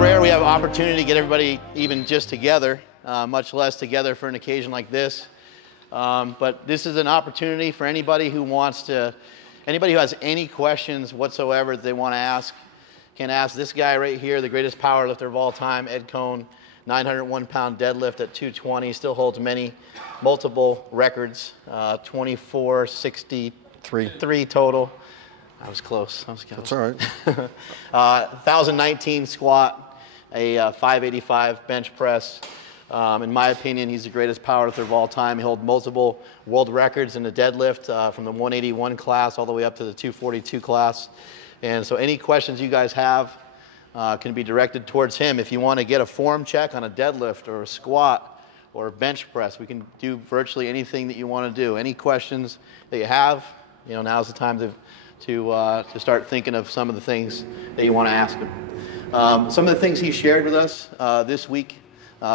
rare we have opportunity to get everybody even just together, much less together for an occasion like this. But this is an opportunity for anybody who wants to, anybody who has any questions whatsoever that they want to ask, can ask this guy right here, the greatest powerlifter of all time, Ed Coan, 901-pound deadlift at 220, still holds multiple records, 2463 total. I was close. That's all right. 1,019 squat, a 585 bench press. In my opinion, he's the greatest powerlifter of all time. He holds multiple world records in the deadlift from the 181 class all the way up to the 242 class. And so any questions you guys have can be directed towards him. If you want to get a form check on a deadlift or a squat or a bench press, we can do virtually anything that you want to do. Any questions that you have, you know, now's the time to start thinking of some of the things that you want to ask him. Some of the things he shared with us this week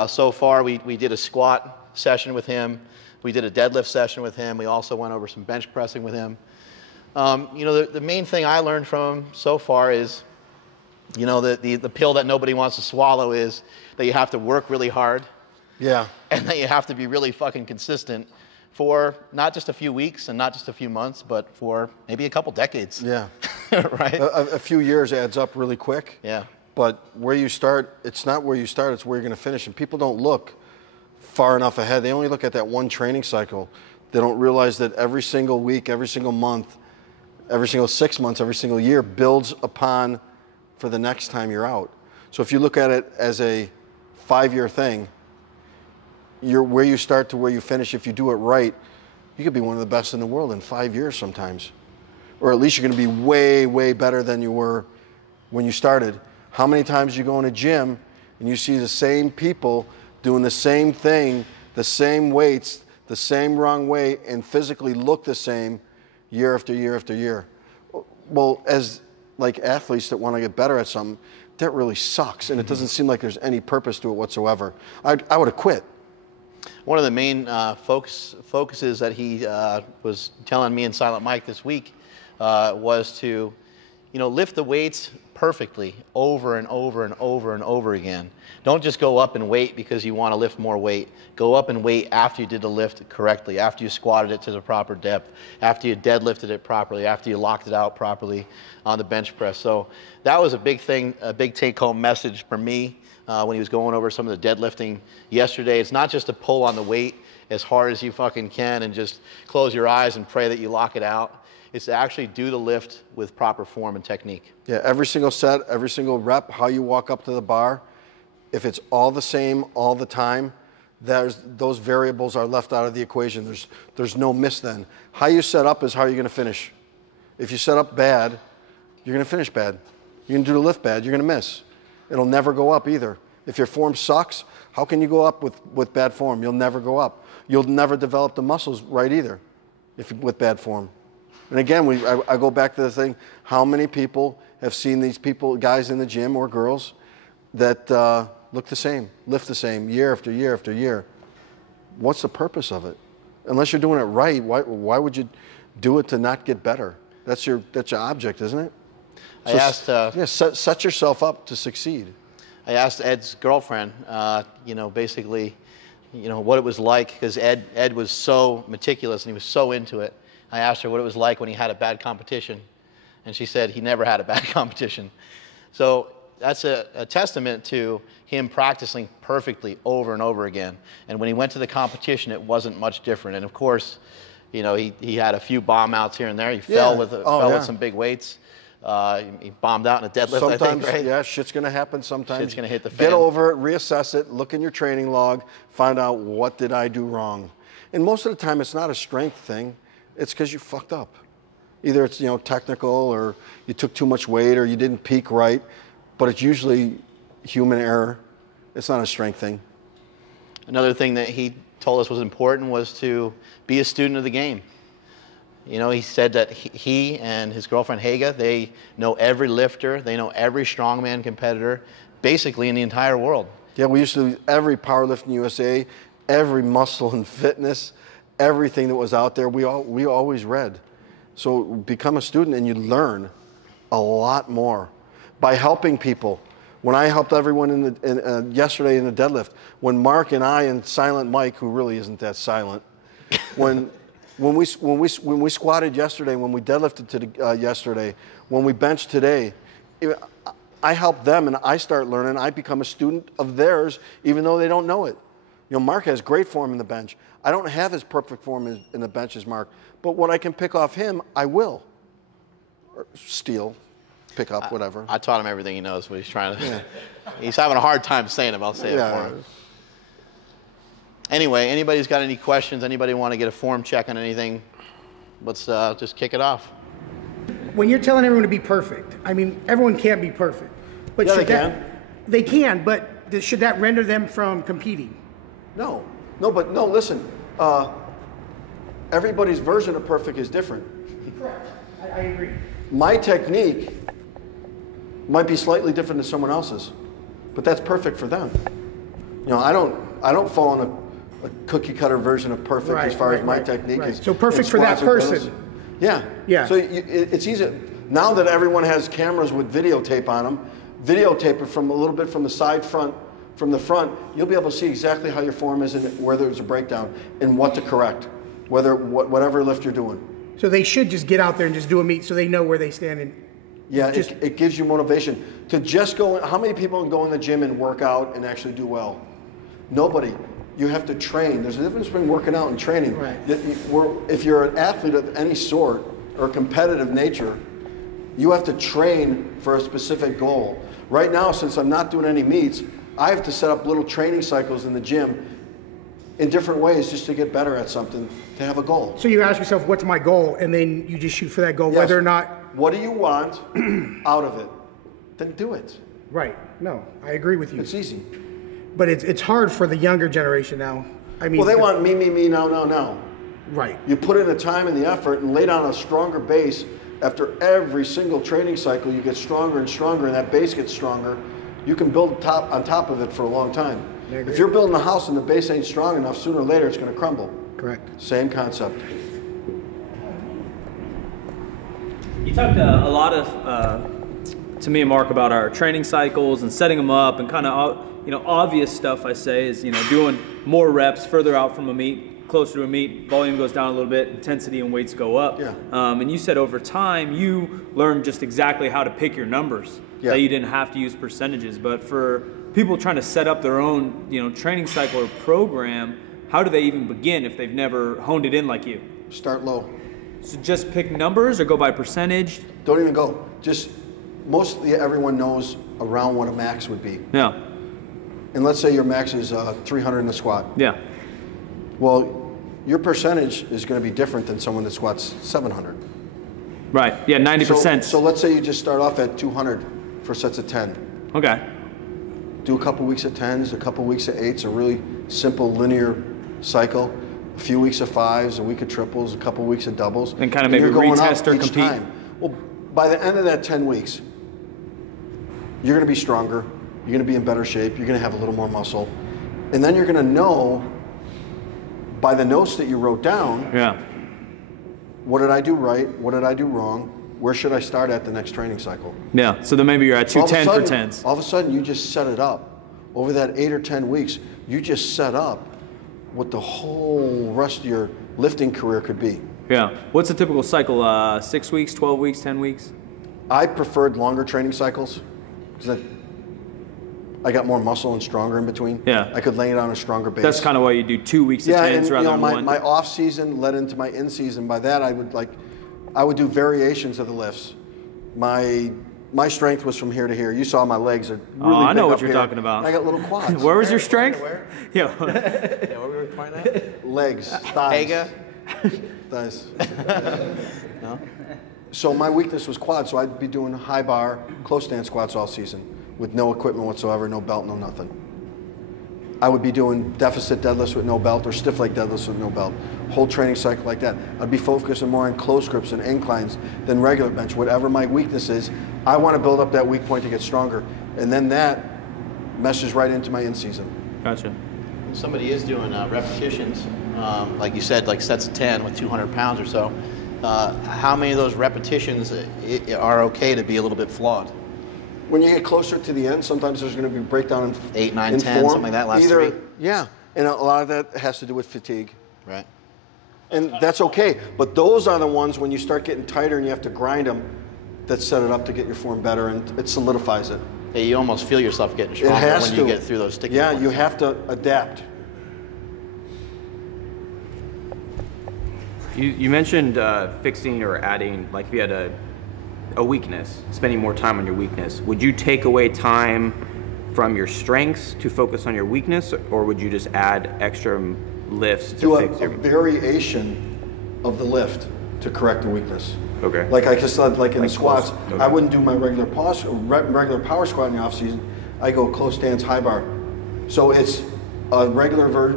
so far, we did a squat session with him. We did a deadlift session with him. We also went over some bench pressing with him. You know, the main thing I learned from him so far is, you know, the pill that nobody wants to swallow is that you have to work really hard. Yeah. And that you have to be really fucking consistent for not just a few weeks and not just a few months, but for maybe a couple decades. Yeah. Right? A few years adds up really quick. Yeah. But where you start, it's not where you start, it's where you're going to finish. And people don't look far enough ahead. They only look at that one training cycle. They don't realize that every single week, every single month, every single 6 months, every single year builds upon for the next time you're out. So if you look at it as a 5-year thing, where you start to where you finish, if you do it right, you could be one of the best in the world in 5 years sometimes. Or at least you're going to be way, way better than you were when you started. How many times you go in a gym and you see the same people doing the same thing, the same weights, the same wrong way, and physically look the same year after year after year? Well, as like athletes that want to get better at something, that really sucks, and it doesn't seem like there's any purpose to it whatsoever. I would have quit. One of the main focuses that he was telling me and Silent Mike this week was to, you know, lift the weights perfectly over and over and over and over again. Don't just go up and weight because you want to lift more weight. Go up and weight after you did the lift correctly, after you squatted it to the proper depth, after you deadlifted it properly, after you locked it out properly on the bench press. So that was a big thing, a big take-home message for me when he was going over some of the deadlifting yesterday. It's not just to pull on the weight as hard as you fucking can and just close your eyes and pray that you lock it out. It's to actually do the lift with proper form and technique. Yeah, every single set, every single rep, how you walk up to the bar, if it's all the same all the time, those variables are left out of the equation. There's no miss then. How you set up is how you're going to finish. If you set up bad, you're going to finish bad. You're going to do the lift bad, you're going to miss. It'll never go up either. If your form sucks, how can you go up with bad form? You'll never go up. You'll never develop the muscles right either with bad form. And again, I go back to the thing, how many people have seen these people, guys in the gym or girls, that look the same, lift the same year after year after year? What's the purpose of it? Unless you're doing it right, why would you do it to not get better? That's your object, isn't it? Set yourself up to succeed. I asked Ed's girlfriend, you know, basically, you know, what it was like, because Ed was so meticulous and he was so into it. I asked her what it was like when he had a bad competition, and she said he never had a bad competition. So that's a testament to him practicing perfectly over and over again. And when he went to the competition, it wasn't much different. And of course, you know, he had a few bomb outs here and there. He fell with some big weights. He bombed out in a deadlift, sometimes, I think, right? Yeah, shit's going to happen sometimes. Shit's going to hit the fan. Get over it, reassess it, look in your training log, find out what did I do wrong. And most of the time, it's not a strength thing. It's because you fucked up. Either it's, you know, technical, or you took too much weight, or you didn't peak right. But it's usually human error. It's not a strength thing. Another thing that he told us was important was to be a student of the game. You know, he said that he and his girlfriend Haga, they know every lifter, they know every strongman competitor, basically in the entire world. Yeah, we used to do every powerlifting USA, every muscle and fitness, everything that was out there, we always read. So become a student and you learn a lot more by helping people. When I helped everyone yesterday in the deadlift, when Mark and I and Silent Mike, who really isn't that silent, when we squatted yesterday, when we deadlifted yesterday, when we benched today, I help them and I start learning. I become a student of theirs, even though they don't know it. You know, Mark has great form in the bench. I don't have as perfect form in the bench as Mark, but what I can pick off him, I will. Or steal, pick up, whatever. I taught him everything he knows, but he's trying to. Yeah. He's having a hard time saying it. I'll say it for him. Anyway, anybody's got any questions? Anybody want to get a form check on anything? Let's just kick it off. When you're telling everyone to be perfect, I mean, everyone can't be perfect. But yeah, they can. They can, but should that render them from competing? No, but listen. Everybody's version of perfect is different. Correct. I agree. My technique might be slightly different than someone else's, but that's perfect for them. You know, I don't fall in a cookie cutter version of perfect as far as my technique is. So perfect for that person. Yeah. Yeah. So it's easy. Now that everyone has cameras with videotape on them, videotape it from a little bit from the side front, from the front, you'll be able to see exactly how your form is and where there's a breakdown and what to correct, whatever lift you're doing. So they should just get out there and just do a meet so they know where they stand. And yeah, it gives you motivation to just go. How many people can go in the gym and work out and actually do well? Nobody. You have to train. There's a difference between working out and training. Right. If you're an athlete of any sort or competitive nature, you have to train for a specific goal. Right now, since I'm not doing any meets, I have to set up little training cycles in the gym in different ways just to get better at something, to have a goal. So you ask yourself, what's my goal? And then you just shoot for that goal, yes. Whether or not... What do you want out of it? Then do it. Right. No, I agree with you. It's easy. But it's hard for the younger generation now. I mean, well, they want me, now. Right. You put in the time and the effort and lay down a stronger base. After every single training cycle, you get stronger and stronger, and that base gets stronger. You can build on top of it for a long time. If you're building a house and the base ain't strong enough, sooner or later it's going to crumble. Correct. Same concept. You talked a lot to me and Mark about our training cycles and setting them up, and kind of obvious stuff I say is doing more reps further out from a meet, closer to a meet, volume goes down a little bit, intensity and weights go up. Yeah. And you said over time you learned just exactly how to pick your numbers. Yeah. That you didn't have to use percentages. But for people trying to set up their own training cycle or program, how do they even begin if they've never honed it in like you? Start low. So just pick numbers or go by percentage? Don't even go. Just mostly everyone knows around what a max would be. Yeah. And let's say your max is 300 in the squat. Yeah. Well, your percentage is going to be different than someone that squats 700. Right. Yeah, 90%. So let's say you just start off at 200 for sets of 10. Okay. Do a couple weeks of 10s, a couple weeks of 8s, a really simple linear cycle. A few weeks of 5s, a week of triples, a couple weeks of doubles. And kind of maybe retest or compete. Time. Well, by the end of that 10 weeks, you're going to be stronger. You're going to be in better shape. You're going to have a little more muscle. And then you're going to know by the notes that you wrote down, yeah, what did I do right? What did I do wrong? Where should I start at the next training cycle? Yeah, so then maybe you're at 210 for 10s. All of a sudden, you just set it up. Over that 8 or 10 weeks, you just set up what the whole rest of your lifting career could be. Yeah. What's a typical cycle? 6 weeks, 12 weeks, 10 weeks? I preferred longer training cycles because I got more muscle and stronger in between. Yeah. I could lay it on a stronger base. That's kind of why you do 2 weeks of 10s rather than one. My off season led into my in season. By that, I would do variations of the lifts. My strength was from here to here. You saw my legs are really I know big what up you're here. talking about. I got little quads. Where was your strength? Yeah, what were we pointing at? Legs, thighs. Pega? Thighs. No? So my weakness was quads, so I'd be doing high bar, close stand squats all season with no equipment whatsoever, no belt, no nothing. I would be doing deficit deadlifts with no belt or stiff leg deadlifts with no belt. Whole training cycle like that. I'd be focusing more on close grips and inclines than regular bench. Whatever my weakness is, I want to build up that weak point to get stronger. And then that meshes right into my in-season. Gotcha. Somebody is doing repetitions, like you said, like sets of 10 with 200 pounds or so. How many of those repetitions are okay to be a little bit flawed? when you get closer to the end, sometimes there's going to be a breakdown in 8, 9, in 10, form. something like that, last Either, 3. Yeah, and a lot of that has to do with fatigue. Right. And that's okay, but those are the ones when you start getting tighter and you have to grind them that set it up to get your form better, and it solidifies it. Yeah, you almost feel yourself getting It stronger has when to. you get through those sticky Yeah, points. you have to adapt. You mentioned fixing or adding, like if you had a weakness, spending more time on your weakness. Would you take away time from your strengths to focus on your weakness, or would you just add extra lifts to Do fix a your variation of the lift to correct the weakness. Okay. Like I just said, like in the squats, Okay. I wouldn't do my regular power squat in the off season. I go close stance high bar. So it's a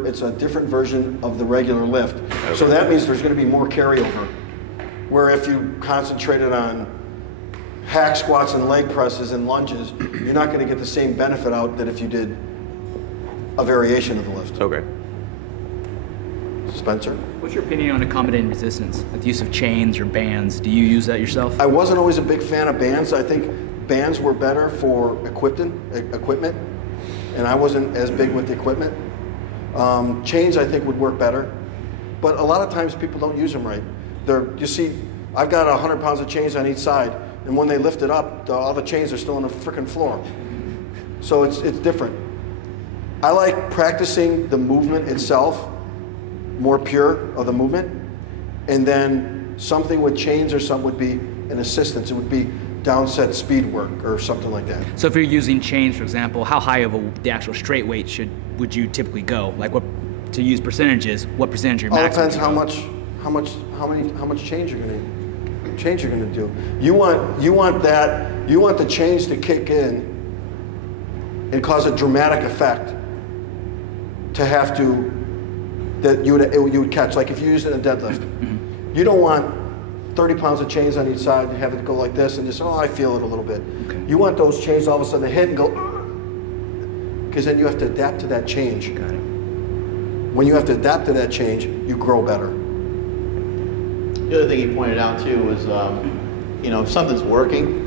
it's a different version of the regular lift. Okay. So that means there's going to be more carryover. Where if you concentrated on hack squats and leg presses and lunges, you're not going to get the same benefit out that if you did a variation of the lift. Okay. Spencer? What's your opinion on accommodating resistance, like the use of chains or bands? Do you use that yourself? I wasn't always a big fan of bands. I think bands were better for equipment, and I wasn't as big with the equipment. Chains I think would work better, but a lot of times people don't use them right. You see, I've got 100 pounds of chains on each side, and when they lift it up, all the chains are still on the frickin' floor. So it's different. I like practicing the movement itself, more pure of the movement, and then something with chains or something would be an assistance. It would be downset speed work or something like that. So if you're using chains, for example, how high of the actual straight weight would you typically go? Like what, to use percentages, what percentage of your All max? depends how much change you're gonna do. You want the chains to kick in and cause a dramatic effect to have to that you would catch. Like if you use it in a deadlift, you don't want 30 pounds of chains on each side and have it go like this and just, oh, I feel it a little bit. Okay. You want those chains all of a sudden to hit and go, because then you have to adapt to that change. Got it. When you have to adapt to that change, you grow better. The other thing he pointed out too was, if something's working,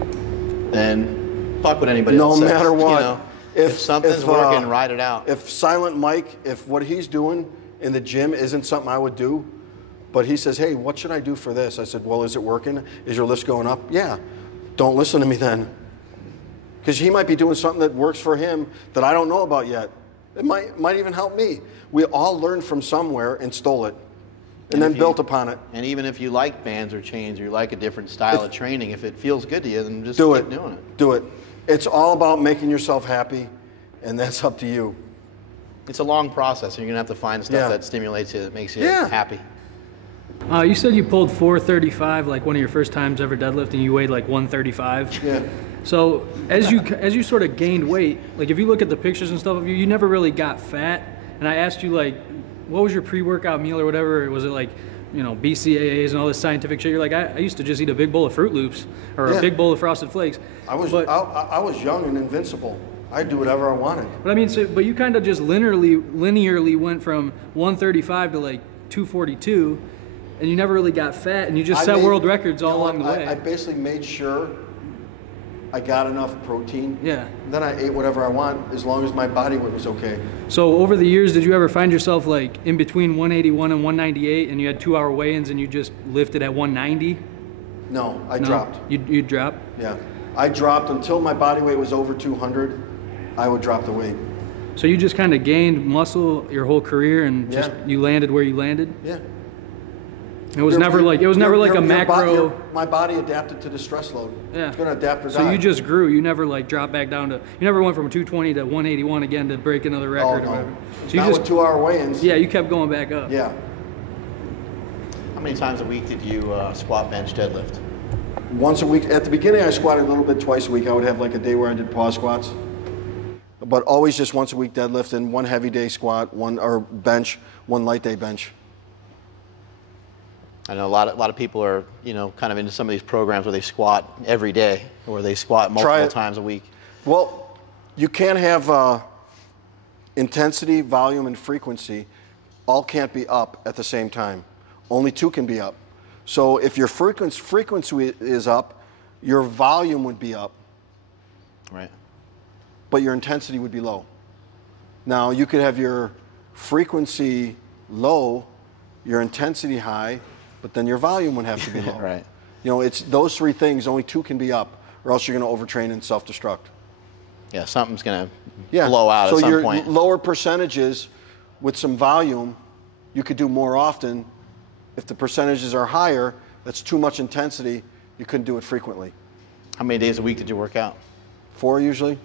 then fuck what anybody No else says. matter what. You know, if something's working, ride it out. If Silent Mike, if what he's doing in the gym isn't something I would do, but he says, hey, what should I do for this? I said, well, is it working? Is your lift going up? Yeah. Don't listen to me then. Because he might be doing something that works for him that I don't know about yet. It might even help me. We all learned from somewhere and stole it and then built upon it. And even if you like bands or chains or you like a different style of training, if it feels good to you, then just Do keep it. doing it. Do it. It's all about making yourself happy, and that's up to you. It's a long process, and you're going to have to find stuff that stimulates you, that makes you happy. You said you pulled 435 like one of your first times ever deadlifting. You weighed like 135. Yeah. So as you sort of gained weight, like if you look at the pictures and stuff of you, you never really got fat. And I asked you like, what was your pre-workout meal or whatever? Was it like, BCAAs and all this scientific shit? You're like, I used to just eat a big bowl of Fruit Loops or a big bowl of Frosted Flakes. I was young and invincible. I'd do whatever I wanted. But I mean, but you kind of just linearly went from 135 to like 242. And you never really got fat, and you just set world records all along the way. I basically made sure I got enough protein. Yeah. Then I ate whatever I want as long as my body weight was okay. So over the years, did you ever find yourself like in between 181 and 198, and you had 2-hour weigh-ins, and you just lifted at 190? No, I dropped. You dropped? Yeah. I dropped until my body weight was over 200. I would drop the weight. So you just kind of gained muscle your whole career, and just you landed where you landed? Yeah. It was never like a macro. My body adapted to the stress load. Yeah. It's going to adapt or die. So you just grew. You never like dropped back down to. You never went from 220 to 181 again to break another record or whatever. So Not with 2-hour weigh-ins. Yeah, you kept going back up. Yeah. How many times a week did you squat, bench, deadlift? Once a week. At the beginning, I squatted a little bit twice a week. I would have like a day where I did pause squats. But always just once a week deadlift and one heavy day squat, one light day bench. I know a lot of people are, kind of into some of these programs where they squat every day or they squat multiple times a week. Well, you can't have intensity, volume, and frequency all can't be up at the same time. Only two can be up. So if your frequency is up, your volume would be up. Right. but your intensity would be low. Now, you could have your frequency low, your intensity high, but then your volume would have to be low. Right. You know, it's those three things, only two can be up, or else you're going to overtrain and self-destruct. Yeah, something's going to blow out so at some your point. lower percentages with some volume, you could do more often. If the percentages are higher, that's too much intensity, you couldn't do it frequently. How many days a week did you work out? 4 usually.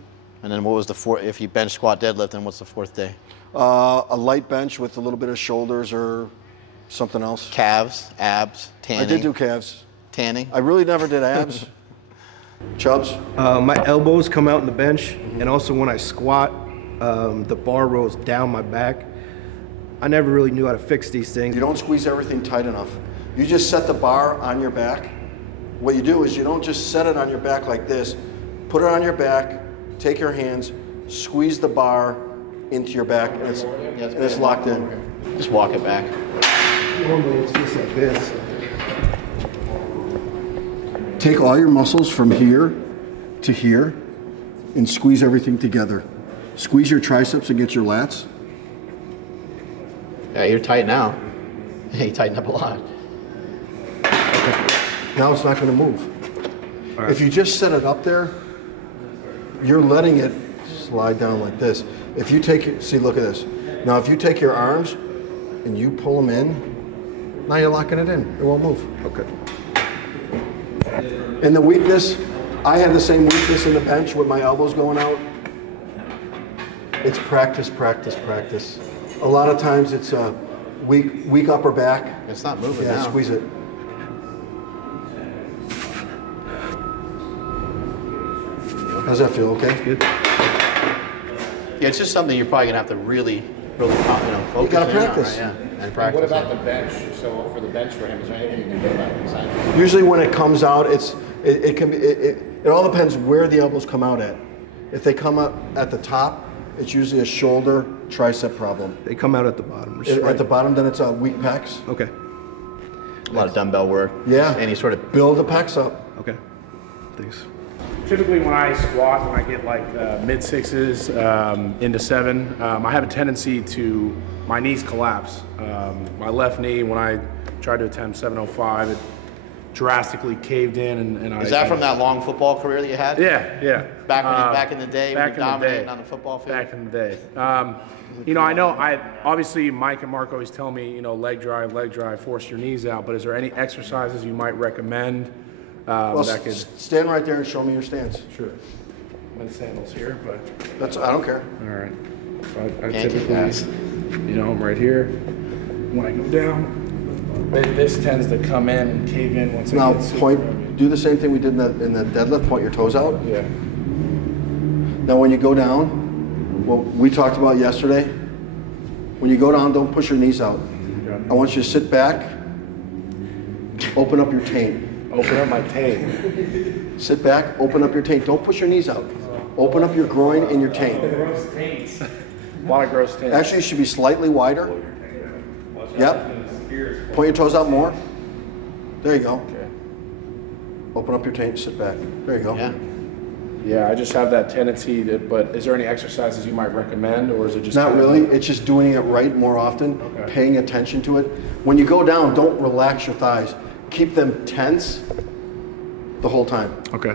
And then what was the fourth? If you bench, squat, deadlift, then what's the fourth day? A light bench with a little bit of shoulders or something else. Calves, abs, tanning. I did do calves. Tanning. I really never did abs. Chubs? My elbows come out in the bench, and also when I squat, the bar rolls down my back. I never really knew how to fix these things. You don't squeeze everything tight enough. You just set the bar on your back. What you do is you don't just set it on your back like this. Put it on your back, take your hands, squeeze the bar into your back, and it's locked in. Just walk it back. Normally it's just like this. Take all your muscles from here to here and squeeze everything together. Squeeze your triceps against your lats. Yeah, you're tight now. You tightened up a lot. Now it's not going to move. If you just set it up there, you're letting it slide down like this. If you take it, see, look at this. Now, if you take your arms and you pull them in, now you're locking it in. It won't move. Okay. And the weakness, I had the same weakness in the bench with my elbows going out. It's practice, practice, practice. A lot of times it's a weak upper back. It's not moving Yeah, now. squeeze it. How's that feel? Okay. Good. Yeah, it's just something you're probably gonna have to really focus You gotta in on, practice. right? Yeah, and practice. What about the bench? So for the bench for him, is there anything you can do about it besides? Usually when it comes out, it all depends where the elbows come out at. If they come up at the top, it's usually a shoulder tricep problem. They come out at the bottom. At the bottom, then it's a weak pecs. Okay. A lot of dumbbell work. Yeah. Any sort of Build the pecs up. Okay. Thanks. Typically when I squat, when I get like mid sixes into 7, I have a tendency to, my knees collapse. My left knee, when I tried to attempt 705, it drastically caved in and I... Is that from that long football career that you had? Yeah. Back in the day, when back you in the dominating day. on the football field? Back in the day. I know obviously Mike and Mark always tell me, leg drive, force your knees out, but is there any exercises you might recommend Well, that could... stand right there and show me your stance. Sure. My sandals here, but... I don't care. All right. So I Yankee typically, pass. I'm right here. When I go down, this tends to come in and cave in once Now I get super point. heavy. Do the same thing we did in the deadlift. Point your toes out. Yeah. Now when you go down, what we talked about yesterday, when you go down, don't push your knees out. I want you to sit back, open up your taint. Open up my taint. Sit back, open up your taint. Don't push your knees out. Open up your groin and your taint. Gross taints. A lot of gross taints. Actually, it should be slightly wider. Yep. Point your toes out more. There you go. Okay. Open up your taint, sit back. There you go. Yeah. Yeah, I just have that tendency but is there any exercises you might recommend, or is it just... Not kind of really. like- It's just doing it right more often, Okay. paying attention to it. When you go down, don't relax your thighs. Keep them tense the whole time. Okay.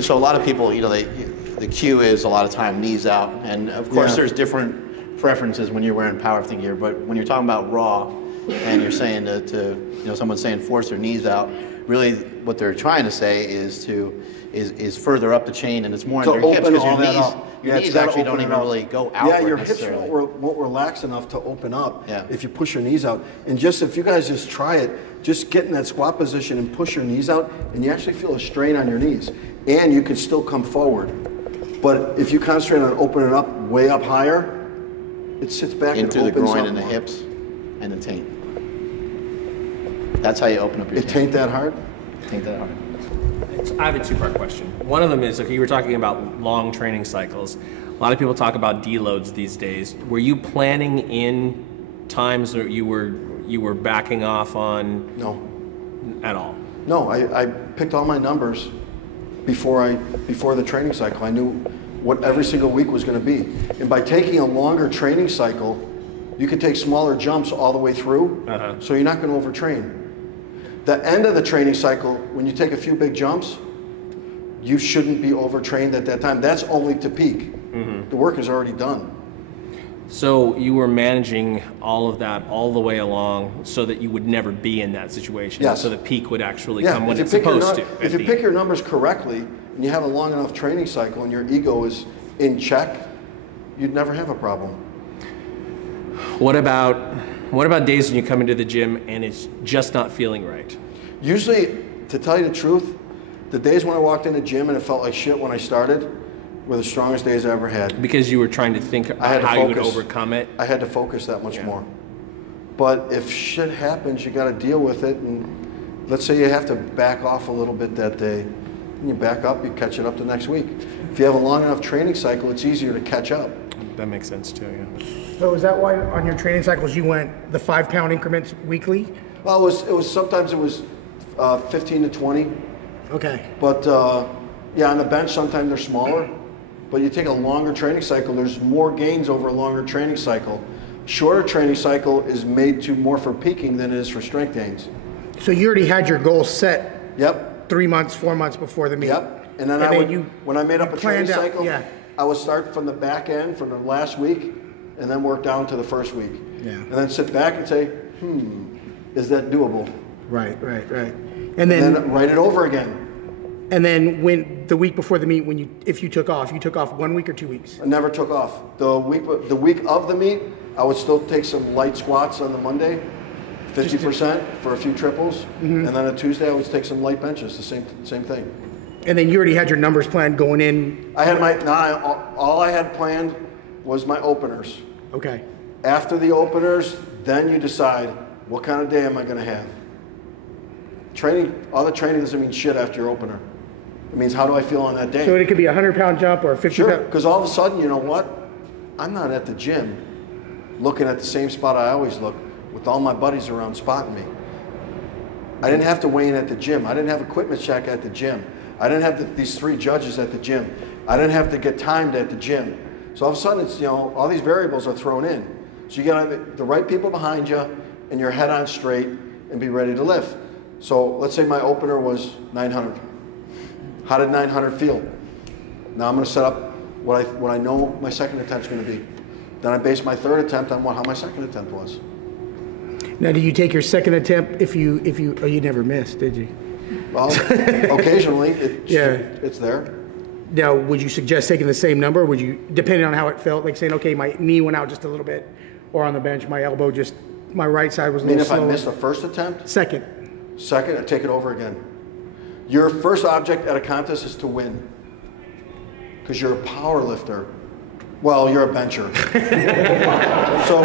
So a lot of people, the cue is a lot of time knees out, and of course Yeah. there's different preferences when you're wearing powerlifting gear. But when you're talking about raw, and you're saying to someone's saying force their knees out, really what they're trying to say is further up the chain, and it's more To in your hips open because all your that knees, up. your Yeah, it's knees gotta actually open don't it even up. really go outward Yeah, your hips necessarily. won't relax enough to open up Yeah. if you push your knees out. And just if you guys just try it, just get in that squat position and push your knees out, and you actually feel a strain on your knees. And you can still come forward. But if you concentrate on opening up way up higher, it sits back Into and the opens groin up and the more. hips and the taint. That's how you open up your It taint that hard? Taint that hard. I have a two-part question. One of them is, okay, you were talking about long training cycles. A lot of people talk about deloads these days. Were you planning in times that you were backing off on No. at all? No, I picked all my numbers before the training cycle. I knew what every single week was going to be. And by taking a longer training cycle, you can take smaller jumps all the way through, so you're not going to overtrain. The end of the training cycle, when you take a few big jumps, you shouldn't be overtrained at that time. That's only to peak. The work is already done. So you were managing all of that all the way along so that you would never be in that situation. Yes. So the peak would actually come when it's pick supposed to. If you pick your numbers correctly and you have a long enough training cycle and your ego is in check, you'd never have a problem. What about days when you come into the gym and it's just not feeling right? Usually, to tell you the truth, the days when I walked in the gym and it felt like shit when I started were the strongest days I ever had. Because you were trying to think about how you would overcome it? I had to focus that much more. But if shit happens, you got to deal with it. And let's say you have to back off a little bit that day. And you back up, you catch it up the next week. If you have a long enough training cycle, it's easier to catch up. That makes sense too, yeah. So is that why on your training cycles you went the 5-pound increments weekly? Well, it was sometimes it was 15 to 20. Okay. But yeah, on the bench sometimes they're smaller. But you take a longer training cycle, there's more gains over a longer training cycle. Shorter training cycle is made to more for peaking than it is for strength gains. So you already had your goal set. Yep. 3 months, 4 months before the meet. Yep. And then when I made up a training cycle, I would start from the back end, from the last week, and then work down to the first week. Yeah. And then sit back and say, is that doable? Right. And then write it over again. And then when the week before the meet, if you took off 1 week or 2 weeks? I never took off. The week of the meet, I would still take some light squats on the Monday, 50% for a few triples, and then on Tuesday I would take some light benches, the same thing. And then you already had your numbers planned going in? I had all I had planned was my openers. Okay. After the openers, then you decide what kind of day am I going to have. All the training doesn't mean shit after your opener. It means how do I feel on that day. So it could be a 100-pound jump or a 50-pound. Sure, because all of a sudden, you know what? I'm not at the gym looking at the same spot I always look with all my buddies around spotting me. I didn't have to weigh in at the gym. I didn't have equipment check at the gym. I didn't have these 3 judges at the gym. I didn't have to get timed at the gym. So all of a sudden, it's, all these variables are thrown in. So you got to have the right people behind you and your head on straight and be ready to lift. So let's say my opener was 900. How did 900 feel? Now I'm going to set up what I know my second attempt is going to be. Then I base my third attempt on how my second attempt was. Now, do you take your second attempt if you never missed, did you? Well, occasionally it's there. Now, would you suggest taking the same number? Would you, depending on how it felt, like saying, okay, my knee went out just a little bit, or on the bench, my elbow my right side was a little slower? If I missed the first attempt? Second, I take it over again. Your first object at a contest is to win, because you're a power lifter. Well, you're a bencher. so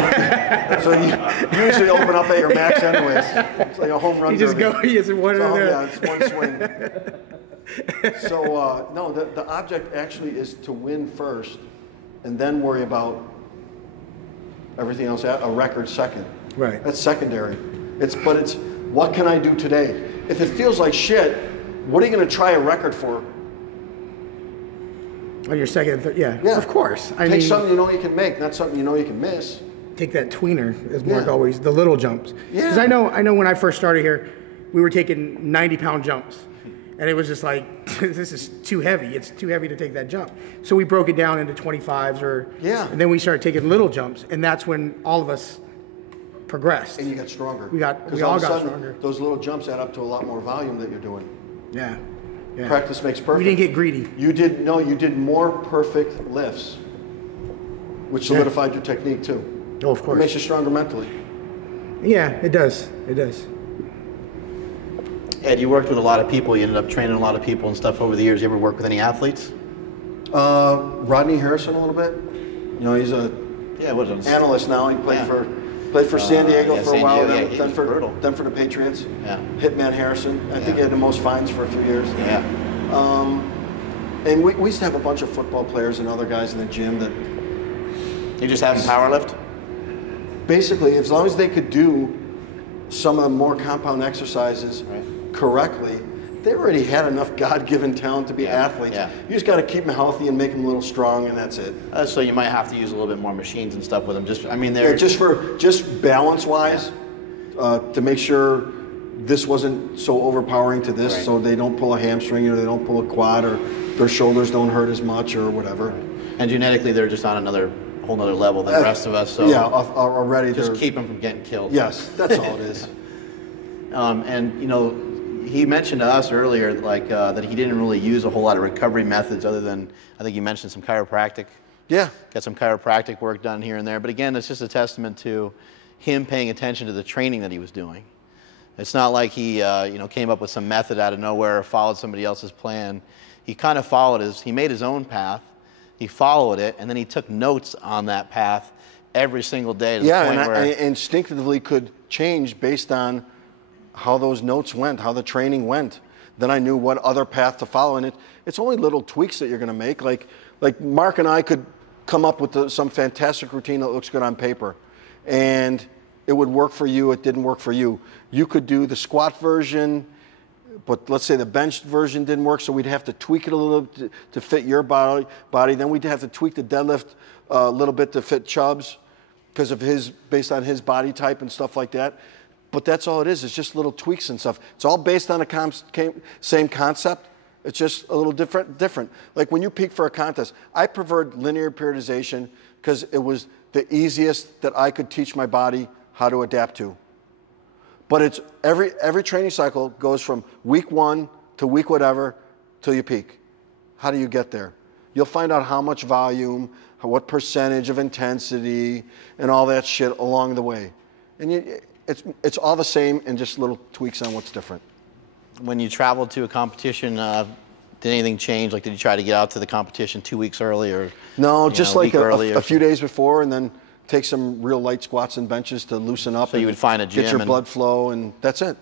you usually open up at your max anyways. It's like a home run. You just derby. go, you just one or the yeah, it's one swing. So no, the object actually is to win first, and then worry about everything else. A record second. Right. That's secondary. It's what can I do today? If it feels like shit, what are you going to try a record for? On your second and third, yeah, of course. Take something you know you can make, not something you know you can miss. Take that tweener, as Mark always, the little jumps. Yeah. Because I know when I first started here, we were taking 90-pound jumps. And it was just like, this is too heavy. It's too heavy to take that jump. So we broke it down into 25s and then we started taking little jumps. And that's when all of us progressed. And you got stronger. We all got stronger. Those little jumps add up to a lot more volume that you're doing. Yeah. Practice makes perfect. We didn't get greedy. You did more perfect lifts, which solidified your technique too. Oh, of course. It makes you stronger mentally. Yeah, it does. It does. Ed, you worked with a lot of people. You ended up training a lot of people and stuff over the years. You ever work with any athletes? Rodney Harrison a little bit. He's a analyst now. He played for San Diego for a while, then for the Patriots. Yeah. Hitman Harrison. I think he had the most fines for a few years. Yeah. And we used to have a bunch of football players and other guys in the gym that... You just have them power lift? Basically, as long as they could do some of the more compound exercises correctly, they already had enough God-given talent to be athletes. Yeah. You just got to keep them healthy and make them a little strong, and that's it. So you might have to use a little bit more machines and stuff with them. Just, I mean, they're just balance-wise, to make sure this wasn't so overpowering to this, so they don't pull a hamstring or they don't pull a quad or their shoulders don't hurt as much or whatever. And genetically, they're just on another whole nother level than the rest of us. So yeah, already just keep them from getting killed. Yes, that's all it is. And you know, he mentioned to us earlier like that he didn't really use a whole lot of recovery methods other than, I think you mentioned some chiropractic. Yeah. Got some chiropractic work done here and there. But again, it's just a testament to him paying attention to the training that he was doing. It's not like he you know, came up with some method out of nowhere or followed somebody else's plan. He kind of followed he made his own path. He followed it, and then he took notes on that path every single day to the point where I instinctively could change based on how those notes went, how the training went. Then I knew what other path to follow, and it's only little tweaks that you're going to make. Like Mark and I could come up with some fantastic routine that looks good on paper, and it would work for you. It didn't work for you. You could do the squat version, but let's say the bench version didn't work, so we'd have to tweak it a little to fit your body. Then we'd have to tweak the deadlift a little bit to fit Chubb's because of based on his body type and stuff like that. But that's all it is. It's just little tweaks and stuff. It's all based on a same concept. It's just a little different. Like when you peak for a contest, I preferred linear periodization because it was the easiest that I could teach my body how to adapt to. But it's every training cycle goes from week 1 to week whatever till you peak. How do you get there? You'll find out how much volume, what percentage of intensity, and all that shit along the way. And it's all the same and just little tweaks on what's different. when you traveled to a competition, did anything change? Like, did you try to get out to the competition 2 weeks early or no, just like a few days before, and then take some real light squats and benches to loosen up. So you would find a gym, get your blood flow, and that's it.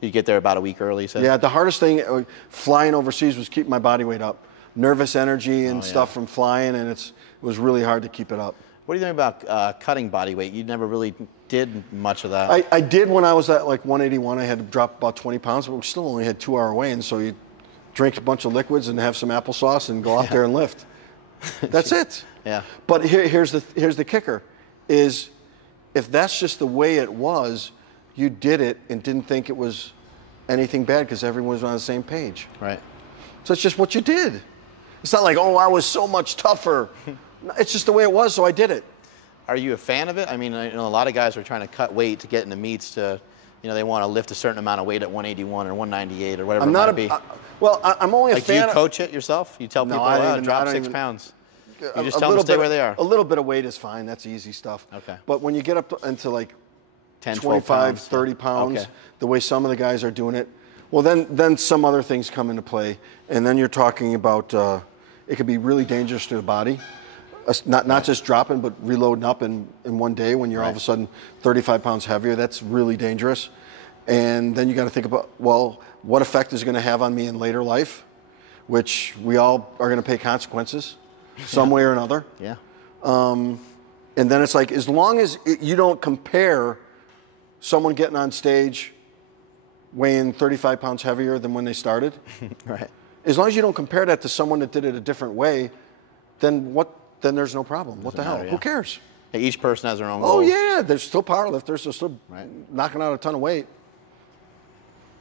You get there about a week early, so. Yeah, the hardest thing flying overseas was keeping my body weight up. Nervous energy and stuff from flying, and it was really hard to keep it up. What do you think about cutting body weight? You never really did much of that. I did when I was at like 181. I had to drop about 20 pounds, but we still only had 2 hour weigh-in, so you drink a bunch of liquids and have some applesauce and go out there and lift. That's it. Yeah. But here's the kicker, is if that's just the way it was, you did it and didn't think it was anything bad because everyone was on the same page. Right. So it's just what you did. It's not like, oh, I was so much tougher. It's just the way it was, so I did it. Are you a fan of it? I mean, a lot of guys are trying to cut weight to get into meets to, they want to lift a certain amount of weight at 181 or 198 or whatever it might be. I'm only a fan. Do you coach it yourself? You tell people, drop 6 pounds. You just tell them to stay where they are. A little bit of weight is fine. That's easy stuff. Okay. But when you get up into like 10, 25, 30 pounds, okay, the way some of the guys are doing it, well, then some other things come into play. And then you're talking about it could be really dangerous to the body. Not just dropping, but reloading up in one day when you're all of a sudden 35 pounds heavier. That's really dangerous. And then you got to think about, well, what effect is it going to have on me in later life, which we all are going to pay consequences some way or another. Yeah. And then it's like, as long as you don't compare someone getting on stage weighing 35 pounds heavier than when they started, right? As long as you don't compare that to someone that did it a different way, then there's no problem. What the hell? Who cares? Hey, each person has their own goals. Oh, yeah. There's still powerlifters. They're still knocking out a ton of weight.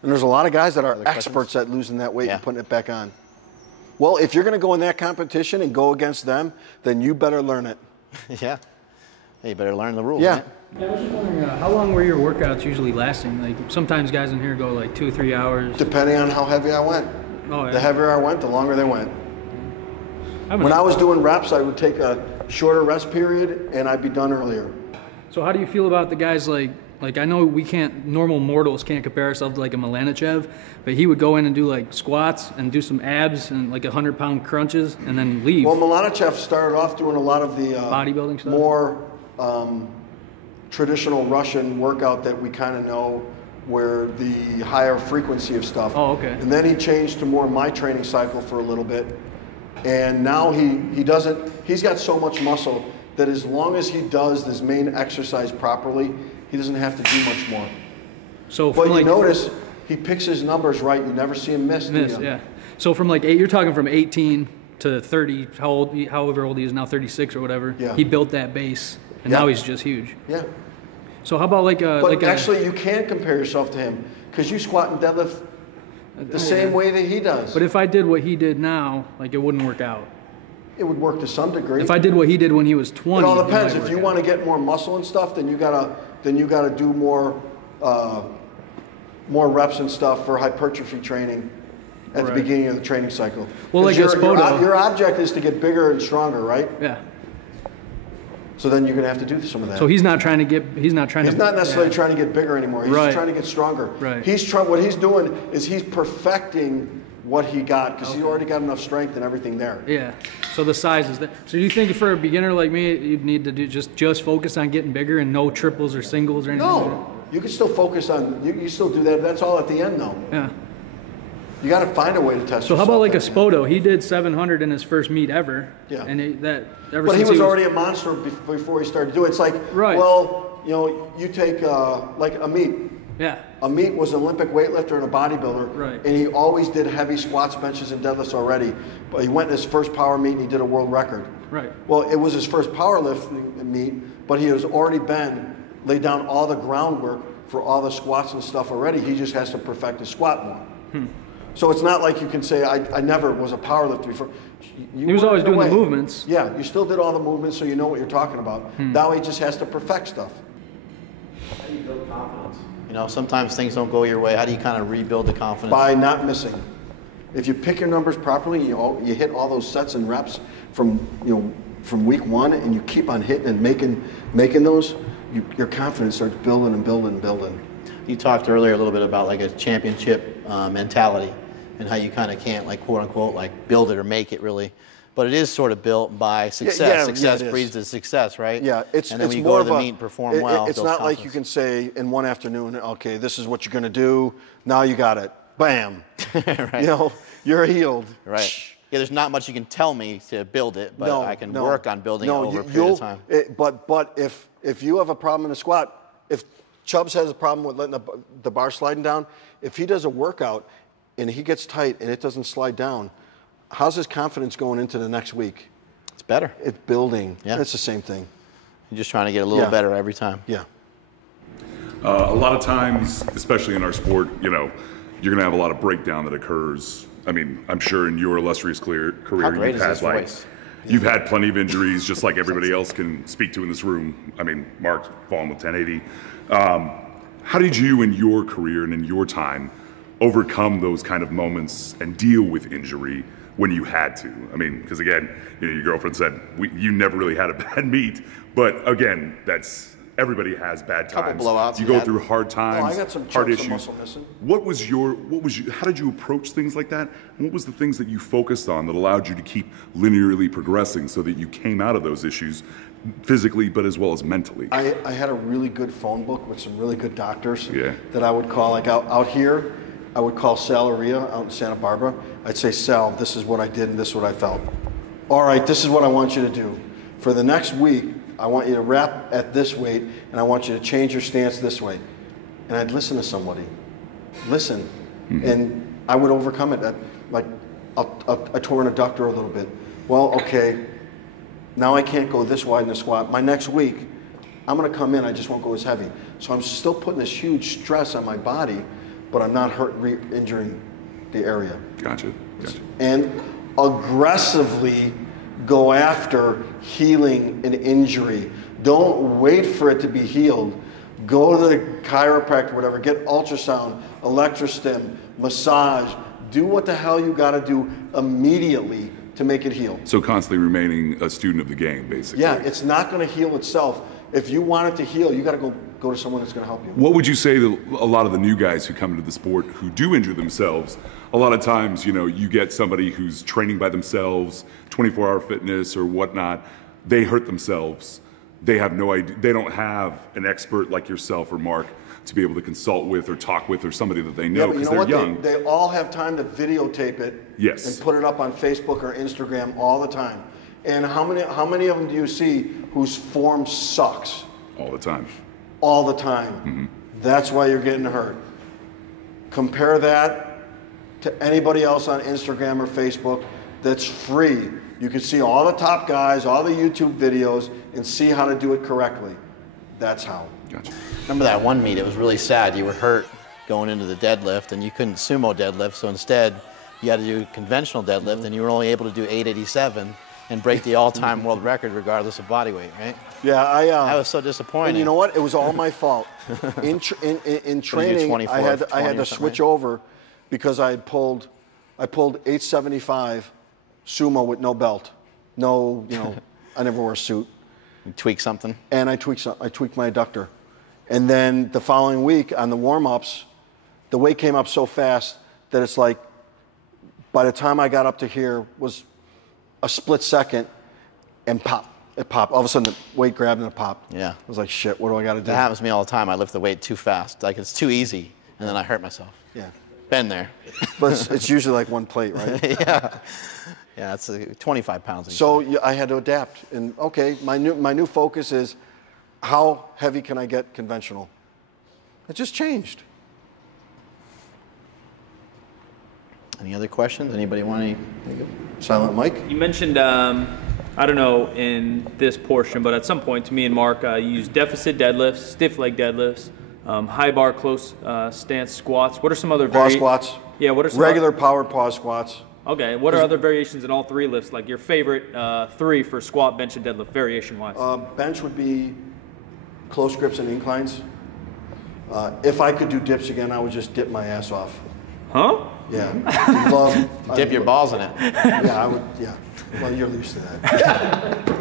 And there's a lot of guys that are experts at losing that weight and putting it back on. Well, if you're going to go in that competition and go against them, then you better learn it. Yeah. Hey, you better learn the rules. Yeah. Right? Yeah, I was just wondering, how long were your workouts usually lasting? Like, sometimes guys in here go like 2 or 3 hours. Depending on how heavy I went. Oh, yeah. The heavier I went, the longer they went. When I was doing reps, I would take a shorter rest period, and I'd be done earlier. So how do you feel about the guys like I know normal mortals can't compare ourselves to like a Milanichev, but he would go in and do like squats and do some abs and like 100-pound crunches and then leave. Well, Milanichev started off doing a lot of the bodybuilding stuff, more traditional Russian workout that we kind of know, where the higher frequency of stuff. Oh, okay. And then he changed to more my training cycle for a little bit. And now he's got so much muscle that as long as he does this main exercise properly, he doesn't have to do much more. So but you notice he picks his numbers right. You never see him miss, do you? Yeah. So from like you're talking from 18 to 30, however old he is now, 36 or whatever. Yeah. He built that base, and now he's just huge. Yeah. So how about But actually, you can't compare yourself to him because you squat and deadlift the same way that he does. But if I did what he did now, like it wouldn't work out. It would work to some degree. If I did what he did when he was 20, it all depends. If you want to get more muscle and stuff, then you gotta do more reps and stuff for hypertrophy training at the beginning of the training cycle. Well, like your object is to get bigger and stronger, right? Yeah. So then you're gonna have to do some of that. So he's not necessarily trying to get bigger anymore. He's just trying to get stronger. Right. What he's doing is he's perfecting what he got because he's already got enough strength and everything there. Yeah. So the size is there. So do you think for a beginner like me, you'd need to do just focus on getting bigger and no triples or singles or anything? No. You can still focus on, you still do that. That's all at the end though. Yeah. You got to find a way to test yourself. So how about like a Spoto? He did 700 in his first meet ever. Yeah. And but he was already a monster before he started doing it. It's like, well, you take like a meet. Yeah. A meet was an Olympic weightlifter and a bodybuilder. Right. And he always did heavy squats, benches, and deadlifts already. But he went in his first power meet and he did a world record. Right. Well, it was his first powerlifting meet, but he has already laid down all the groundwork for all the squats and stuff already. He just has to perfect his squat more. So it's not like you can say, I never was a powerlifter before. He was always doing the movements. Yeah, you still did all the movements, so you know what you're talking about. Now he just has to perfect stuff. How do you build confidence? Sometimes things don't go your way. How do you kind of rebuild the confidence? By not missing. If you pick your numbers properly, you hit all those sets and reps from week one, and you keep on hitting and making those, your confidence starts building and building and building. You talked earlier a little bit about like a championship mentality and how you kind of can't, like, quote unquote, like build it or make it really. But it is sort of built by success. Success breeds to success, right? Yeah, and then when you go to the meet and perform well, it's not like you can say in one afternoon, okay, this is what you're going to do. Now you got it. Bam. Right. You're healed. Right. Yeah, there's not much you can tell me to build it, but I can work on building it over a period of time. But if you have a problem in a squat, if Chubbs has a problem with letting the bar sliding down, if he does a workout and he gets tight and it doesn't slide down, how's his confidence going into the next week? It's better. It's building. Yeah. It's the same thing. You're just trying to get a little better every time. Yeah. A lot of times, especially in our sport, you're going to have a lot of breakdown that occurs. I mean, I'm sure in your illustrious career, you've had plenty of injuries, just like everybody else can speak to in this room. I mean, Mark's fallen with 1080. How did you, in your career and in your time, overcome those kind of moments and deal with injury when you had to? I mean, because again, your girlfriend said you never really had a bad meet, but again, everybody has bad times. Couple blowouts. You go through hard times, I got some hard chunks issues. of muscle missing. How did you approach things like that? And what was the things that you focused on that allowed you to keep linearly progressing so that you came out of those issues physically, but as well as mentally? I had a really good phone book with some really good doctors that I would call. Like out here, I would call Sal Aria out in Santa Barbara. I'd say, Sal, this is what I did and this is what I felt. All right, this is what I want you to do. For the next week, I want you to rep at this weight and I want you to change your stance this way. And I'd listen to somebody. Listen. And I would overcome it. I tore an adductor a little bit. Well, okay, now I can't go this wide in the squat. My next week, I'm going to come in, I just won't go as heavy. So I'm still putting this huge stress on my body, but I'm not injuring the area. Gotcha. And aggressively go after healing an injury. Don't wait for it to be healed. Go to the chiropractor, whatever, get ultrasound, electrostim, massage. Do what the hell you got to do immediately to make it heal. So constantly remaining a student of the game, basically. Yeah, it's not going to heal itself. If you want it to heal, you got to go to someone that's going to help you. What would you say to a lot of the new guys who come into the sport who do injure themselves? A lot of times, you get somebody who's training by themselves, 24-hour fitness or whatnot. They hurt themselves. They have no idea. They don't have an expert like yourself or Mark to be able to consult with or talk with, or somebody that they know because they're young. They all have time to videotape it and put it up on Facebook or Instagram all the time. And how many of them do you see whose form sucks? All the time. All the time. That's why you're getting hurt. Compare that to anybody else on Instagram or Facebook that's free. You can see all the top guys, all the YouTube videos, and see how to do it correctly. That's how. Gotcha. Remember that one meet? It was really sad. You were hurt going into the deadlift, and you couldn't sumo deadlift, so instead you had to do conventional deadlift, and you were only able to do 887 and break the all-time world record regardless of body weight, right? Yeah, I was so disappointed. And you know what? It was all my fault. In training, I had to switch over because I pulled 875 sumo with no belt. No, I never wore a suit. You tweak something? And I tweaked my adductor. And then the following week on the warm-ups, the weight came up so fast that it's like, by the time I got up to here was a split second, and pop. It popped. All of a sudden, the weight grabbed and it popped. Yeah. I was like, shit, what do I got to do? That happens to me all the time. I lift the weight too fast. Like, it's too easy, and then I hurt myself. Yeah. Been there. But it's usually like one plate, right? Yeah. Yeah, it's 25 pounds. So I had to adapt. And okay, my new focus is how heavy can I get conventional? It just changed. Any other questions? Anybody want any? Silent Mike? You mentioned, I don't know in this portion, but at some point to me and Mark, you use deficit deadlifts, stiff leg deadlifts, high bar close stance squats. What are some other pause squats? Yeah, what are some regular powered pause squats? Okay, what are other variations in all three lifts? Like your favorite three for squat, bench, and deadlift variation-wise? Bench would be close grips and inclines. If I could do dips again, I would just dip my ass off. Huh? Yeah. Dip your balls in it. Yeah, I would. Yeah. Well, you're used to that.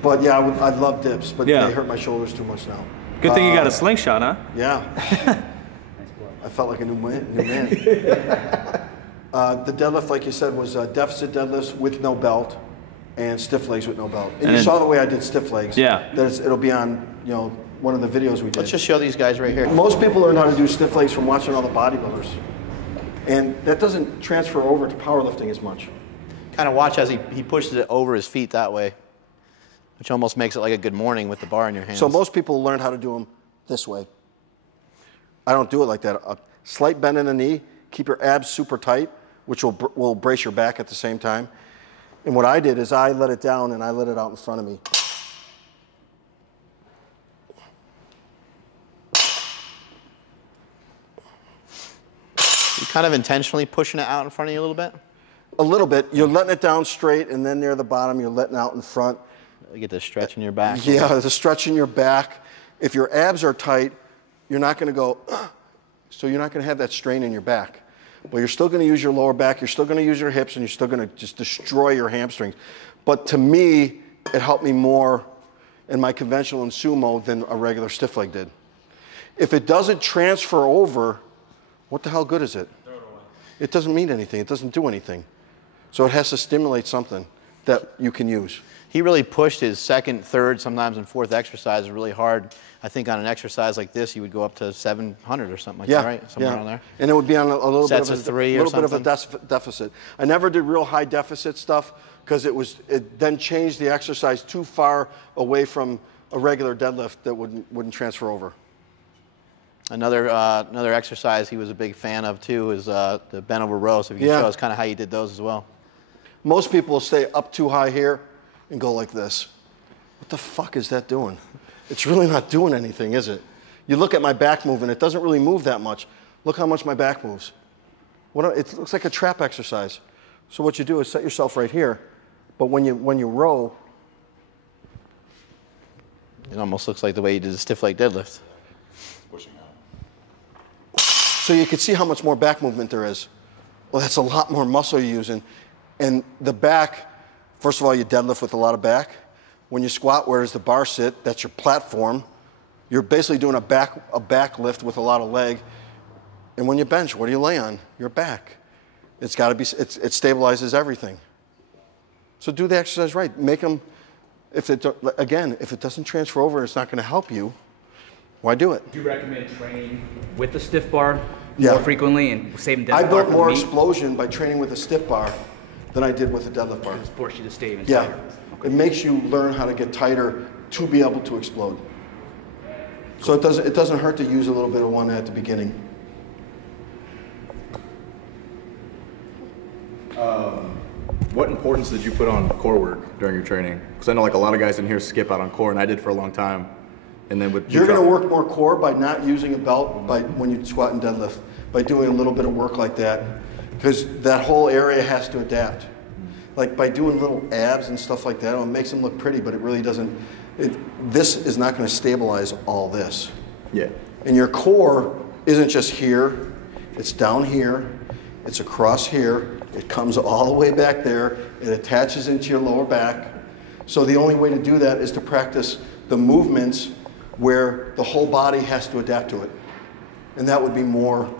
But yeah, I'd love dips, but they hurt my shoulders too much now. Good thing you got a slingshot, huh? Yeah. I felt like a new man. The deadlift, like you said, was deficit deadlifts with no belt and stiff legs with no belt. And you saw the way I did stiff legs. Yeah. It'll be on one of the videos we did. Let's just show these guys right here. Most people learn how to do stiff legs from watching all the bodybuilders. And that doesn't transfer over to powerlifting as much. Kind of watch as he pushes it over his feet that way, which almost makes it like a good morning with the bar in your hands. So most people learn how to do them this way. I don't do it like that. A slight bend in the knee, keep your abs super tight, which will brace your back at the same time. And what I did is I let it down and I let it out in front of me. You kind of intentionally pushing it out in front of you a little bit? A little bit. You're letting it down straight, and then near the bottom, you're letting out in front. You get the stretch in your back. Yeah, there's a stretch in your back. If your abs are tight, you're not going to go, so you're not going to have that strain in your back. But you're still going to use your lower back, you're still going to use your hips, and you're still going to just destroy your hamstrings. But to me, it helped me more in my conventional and sumo than a regular stiff leg did. If it doesn't transfer over, what the hell good is it? It doesn't mean anything. It doesn't do anything. So it has to stimulate something that you can use. He really pushed his second, third, sometimes and fourth exercise really hard. I think on an exercise like this, you would go up to 700 or something like that, right? Somewhere around there. And it would be on a little Sets bit of of three or bit of a deficit. I never did real high deficit stuff because it then changed the exercise too far away from a regular deadlift that wouldn't transfer over. Another exercise he was a big fan of too is the bent over row. So if you can show us kind of how you did those as well. Most people will stay up too high here and go like this. What the fuck is that doing? It's really not doing anything, is it? You look at my back movement, it doesn't really move that much. Look how much my back moves. It looks like a trap exercise. So what you do is set yourself right here, but when you row, it almost looks like the way you did the stiff leg deadlift. Pushing out. So you can see how much more back movement there is. Well, that's a lot more muscle you're using. And the back, first of all, you deadlift with a lot of back. When you squat, where does the bar sit? That's your platform. You're basically doing a back lift with a lot of leg. And when you bench, what do you lay on? Your back. It's got to be. It stabilizes everything. So do the exercise right. Make them. If it doesn't transfer over, it's not going to help you. Why do it? Do you recommend training with the stiff bar more frequently and saving deadlift bar? I built more explosion by training with a stiff bar than I did with a deadlift bar. It forces you to stay even tighter. Okay. It makes you learn how to get tighter to be able to explode. So it doesn't hurt to use a little bit of one at the beginning. importance did you put on core work during your training? Because I know like a lot of guys in here skip out on core, and I did for a long time. And then you're going to work more core by not using a belt when you squat and deadlift, by doing a little bit of work like that, because that whole area has to adapt. Like by doing little abs and stuff like that, it makes them look pretty, but it really doesn't. This is not going to stabilize all this. Yeah. And your core isn't just here, it's down here, it's across here, it comes all the way back there, it attaches into your lower back. So the only way to do that is to practice the movements where the whole body has to adapt to it. And that would be more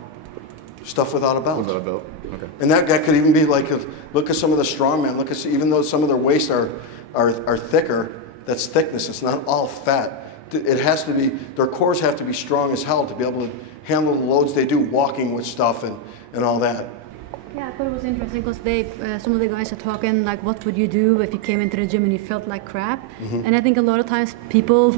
stuff without a belt. Without a belt, okay. And that could even be like, look at some of the strongmen, look at, even though some of their waists are thicker, that's thickness, it's not all fat. It has to be, their cores have to be strong as hell to be able to handle the loads they do, walking with stuff and all that. Yeah, I thought it was interesting because some of the guys are talking like, what would you do if you came into the gym and you felt like crap? Mm-hmm. And I think a lot of times people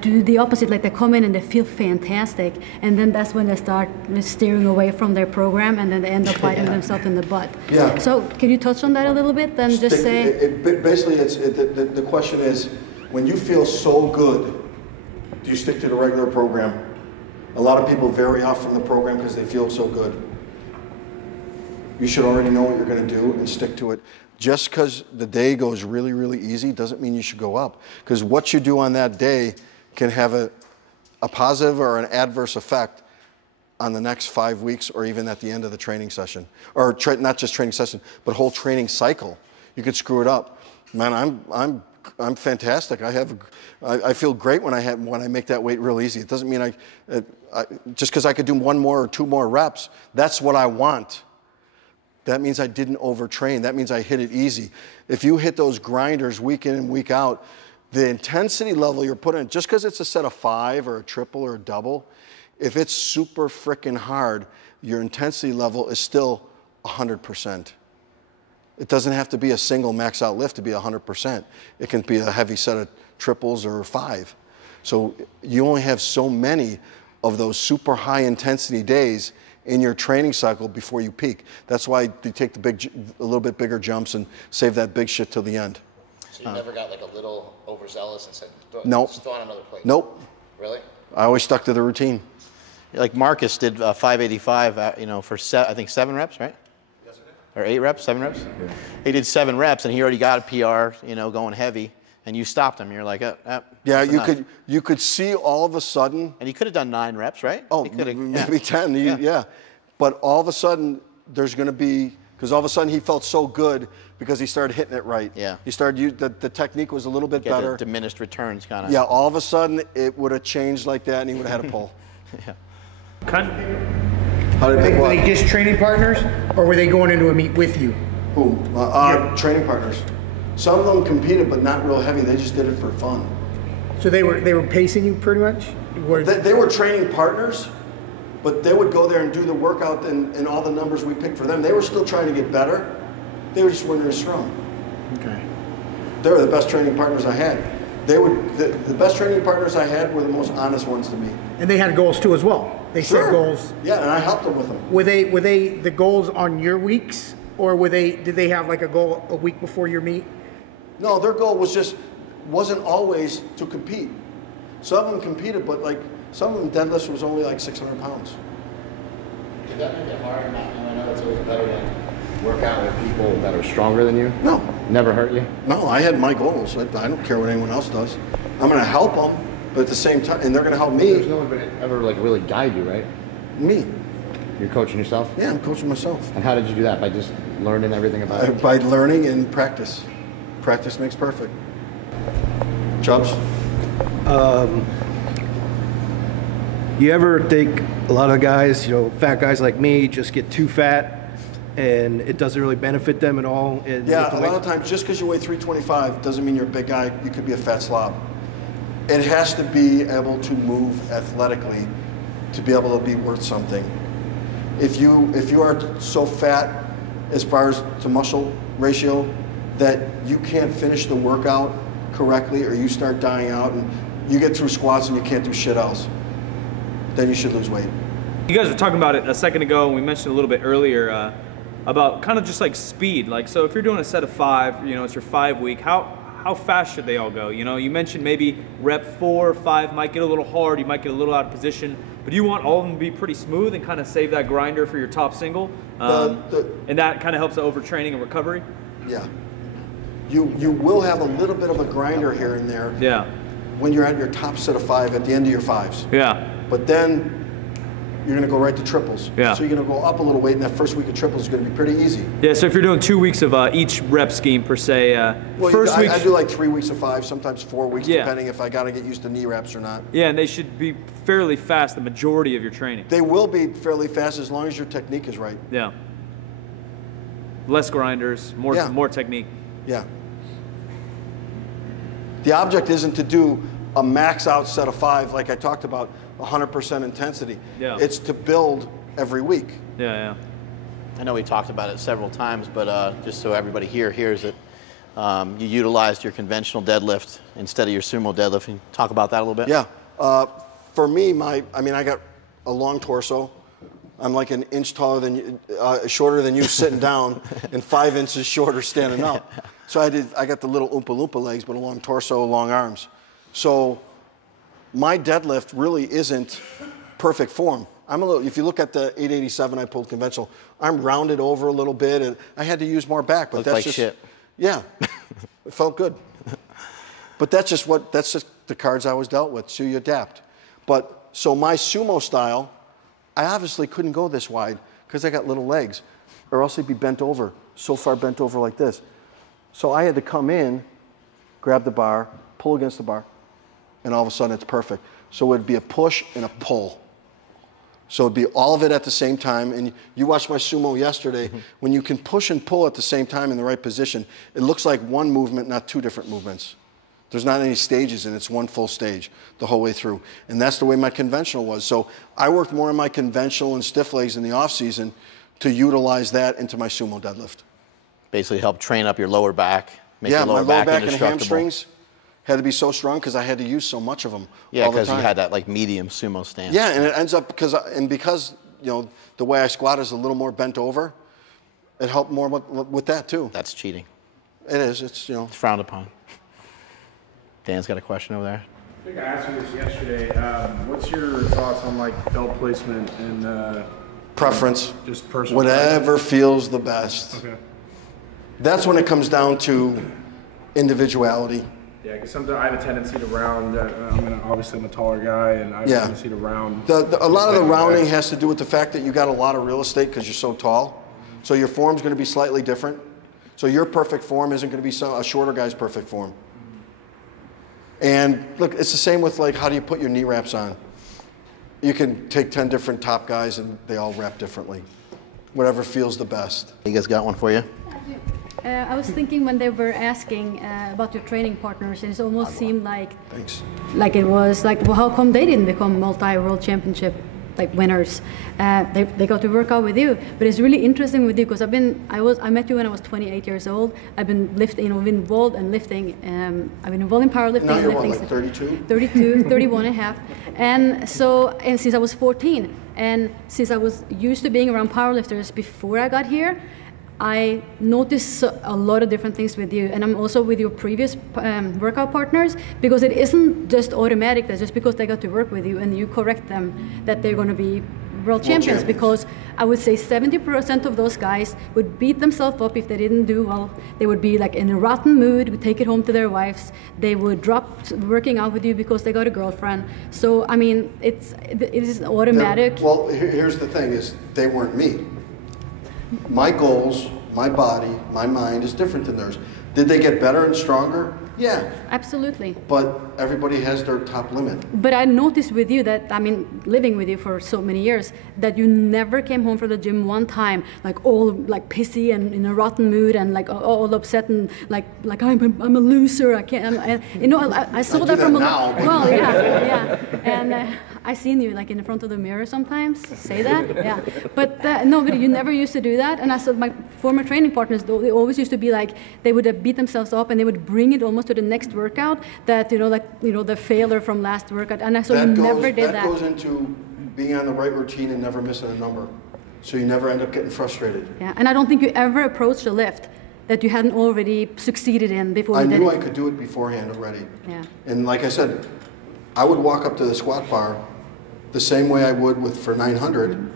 do the opposite, like they come in and they feel fantastic, and then that's when they start steering away from their program, and then they end up biting themselves in the butt. Yeah. So can you touch on that a little bit? Then just say. Basically, the question is, when you feel so good, do you stick to the regular program? A lot of people vary off from the program because they feel so good. You should already know what you're going to do and stick to it. Just because the day goes really, really easy doesn't mean you should go up. Because what you do on that day can have a positive or an adverse effect on the next 5 weeks or even at the end of the training session. Or not just training session, but whole training cycle. You could screw it up. Man, I'm fantastic. I feel great when I make that weight real easy. It doesn't mean just because I could do 1 more or 2 more reps, that's what I want. That means I didn't overtrain. That means I hit it easy. If you hit those grinders week in and week out, the intensity level you're putting in, just because it's a set of 5 or a triple or a double, if it's super frickin' hard, your intensity level is still 100%. It doesn't have to be a single max out lift to be 100%. It can be a heavy set of triples or 5. So you only have so many of those super high intensity days in your training cycle before you peak. That's why you take a little bit bigger jumps and save that big shit till the end. So you never got like a little overzealous and said, nope. Just throw on another plate? Nope. Really? I always stuck to the routine. Like Marcus did 585, for I think 7 reps, right? Yes, or 8 reps, 7 reps? Yeah. He did 7 reps and he already got a PR, going heavy. And you stopped him. You're like, yeah, you could see all of a sudden. And he could have done 9 reps, right? Oh, maybe 10. Yeah. But all of a sudden, there's going to be, because all of a sudden he felt so good because he started hitting it right. Yeah. He started, the technique was a little bit better. The diminished returns kind of. Yeah, all of a sudden it would have changed like that and he would have had a pull. Yeah. How did were they just training partners or were they going into a meet with you? Who? Training partners. Some of them competed, but not real heavy. They just did it for fun. So they were pacing you pretty much? They were training partners, but they would go there and do the workout and all the numbers we picked for them. They were still trying to get better. They were just weren't as strong. Okay. They were the best training partners I had. The best training partners I had were the most honest ones to me. And they had goals too as well. They set goals. Yeah, and I helped them with them. Were they the goals on your weeks, or did they have like a goal a week before your meet? No, their goal wasn't always to compete. Some of them competed, but like some of them deadlifts was only like 600 pounds. Did that make it hard? I know it's always better to work out with people that are stronger than you. No. Never hurt you? No, I had my goals. I don't care what anyone else does. I'm going to help them, but at the same time, and they're going to help me. There's no one ever like really guide you, right? Me. You're coaching yourself? Yeah, I'm coaching myself. And how did you do that? By just learning everything about it? By learning and practice. Practice makes perfect. Chubbs? You ever think a lot of guys, fat guys like me, just get too fat and it doesn't really benefit them at all? Yeah, a lot of times just because you weigh 325 doesn't mean you're a big guy. You could be a fat slob. It has to be able to move athletically to be able to be worth something. If you are so fat as far as to muscle ratio that you can't finish the workout correctly, or you start dying out and you get through squats and you can't do shit else, then you should lose weight. You guys were talking about it a second ago, and we mentioned a little bit earlier about kind of just like speed. Like, so if you're doing a set of 5, you know, it's your 5 week, how fast should they all go? You know, you mentioned maybe rep 4 or 5 might get a little hard, you might get a little out of position, but you want all of them to be pretty smooth and kind of save that grinder for your top single. And that kind of helps the overtraining and recovery. Yeah. You will have a little bit of a grinder here and there. Yeah. When you're at your top set of 5 at the end of your 5s. Yeah. But then you're going to go right to triples. Yeah. So you're going to go up a little weight, and that first week of triples is going to be pretty easy. Yeah, so if you're doing 2 weeks of each rep scheme per se, well, first week... I do like 3 weeks of 5, sometimes 4 weeks, depending if I got to get used to knee wraps or not. Yeah, and they should be fairly fast the majority of your training. They will be fairly fast as long as your technique is right. Yeah. Less grinders, more technique. Yeah. The object isn't to do a max out set of 5 like I talked about, 100% intensity. Yeah. It's to build every week. Yeah. I know we talked about it several times, but just so everybody here hears it, you utilized your conventional deadlift instead of your sumo deadlift. Can you talk about that a little bit? Yeah. For me, I got a long torso. I'm like an inch taller than you, shorter than you sitting down, and 5 inches shorter standing up. So I got the little Oompa Loompa legs, but a long torso, long arms. So my deadlift really isn't perfect form. If you look at the 887 I pulled conventional, I'm rounded over a little bit, and I had to use more back. But Looked that's like just shit. Yeah, it felt good. But that's just the cards I was dealt with. So you adapt. But so my sumo style, I obviously couldn't go this wide because I got little legs, or else they'd be bent over, so far bent over like this. So I had to come in, grab the bar, pull against the bar, and all of a sudden it's perfect. So it'd be a push and a pull. So it'd be all of it at the same time. And you watched my sumo yesterday. When you can push and pull at the same time in the right position, it looks like one movement, not 2 different movements. There's not any stages, and it's one full stage the whole way through. And that's the way my conventional was. So I worked more on my conventional and stiff legs in the off season to utilize that into my sumo deadlift. Basically help train up your lower back, make your my lower back and indestructible. hamstrings had to be so strong because I had to use so much of them. Yeah, all the because you time. had that like medium sumo stance. Yeah, and it ends up because you know the way I squat is a little more bent over, it helped more with that too. That's cheating. It is. It's It's frowned upon. Dan's got a question over there. I think I asked you this yesterday. What's your thoughts on like belt placement and preference? Just personal. Whatever feels the best. Okay. That's when it comes down to individuality. Yeah, because sometimes I have a tendency to round. Obviously I'm a taller guy, and I have a tendency to round. A lot of the rounding has to do with the fact that you got a lot of real estate because you're so tall. So your form's going to be slightly different. So your perfect form isn't going to be a shorter guy's perfect form. And look, it's the same with like how do you put your knee wraps on? You can take 10 different top guys and they all wrap differently. Whatever feels the best. You guys got one for you? I was thinking when they were asking about your training partners, and it almost seemed like it was like, well, how come they didn't become multi-world championship like winners? They got to work out with you, but it's really interesting with you because I met you when I was 28 years old. I've been lifting, been involved in lifting. I've been involved in powerlifting. Now you're lifting, what, like 32? 32, 31 and a half. And since I was 14, and since I was used to being around powerlifters before I got here, I noticed a lot of different things with you, and I'm also with your previous workout partners, because it isn't just automatic that just because they got to work with you and you correct them that they're going to be world champions, because I would say 70% of those guys would beat themselves up if they didn't do well. They would be like in a rotten mood, would take it home to their wives. They would drop working out with you because they got a girlfriend. So, I mean, it is automatic. Well, here's the thing is they weren't me. My goals, my body, my mind is different than theirs. Did they get better and stronger? Yeah. Absolutely. But everybody has their top limit. But I noticed with you that, living with you for so many years, that you never came home from the gym one time like all like pissy and in a rotten mood and like all upset and like I'm a loser. I can't. I saw that from now. Well, yeah. And I seen you like in the front of the mirror sometimes say that. Yeah. But no, but you never used to do that. And I saw my former training partners. They always used to be like they would beat themselves up and they would bring it almost to the next workout. That the failure from last workout. And I saw you never did that. That goes into being on the right routine and never missing a number. So you never end up getting frustrated. Yeah, and I don't think you ever approached a lift that you hadn't already succeeded in before you did it. I knew I could do it beforehand already. Yeah. And like I said, I would walk up to the squat bar the same way I would for 900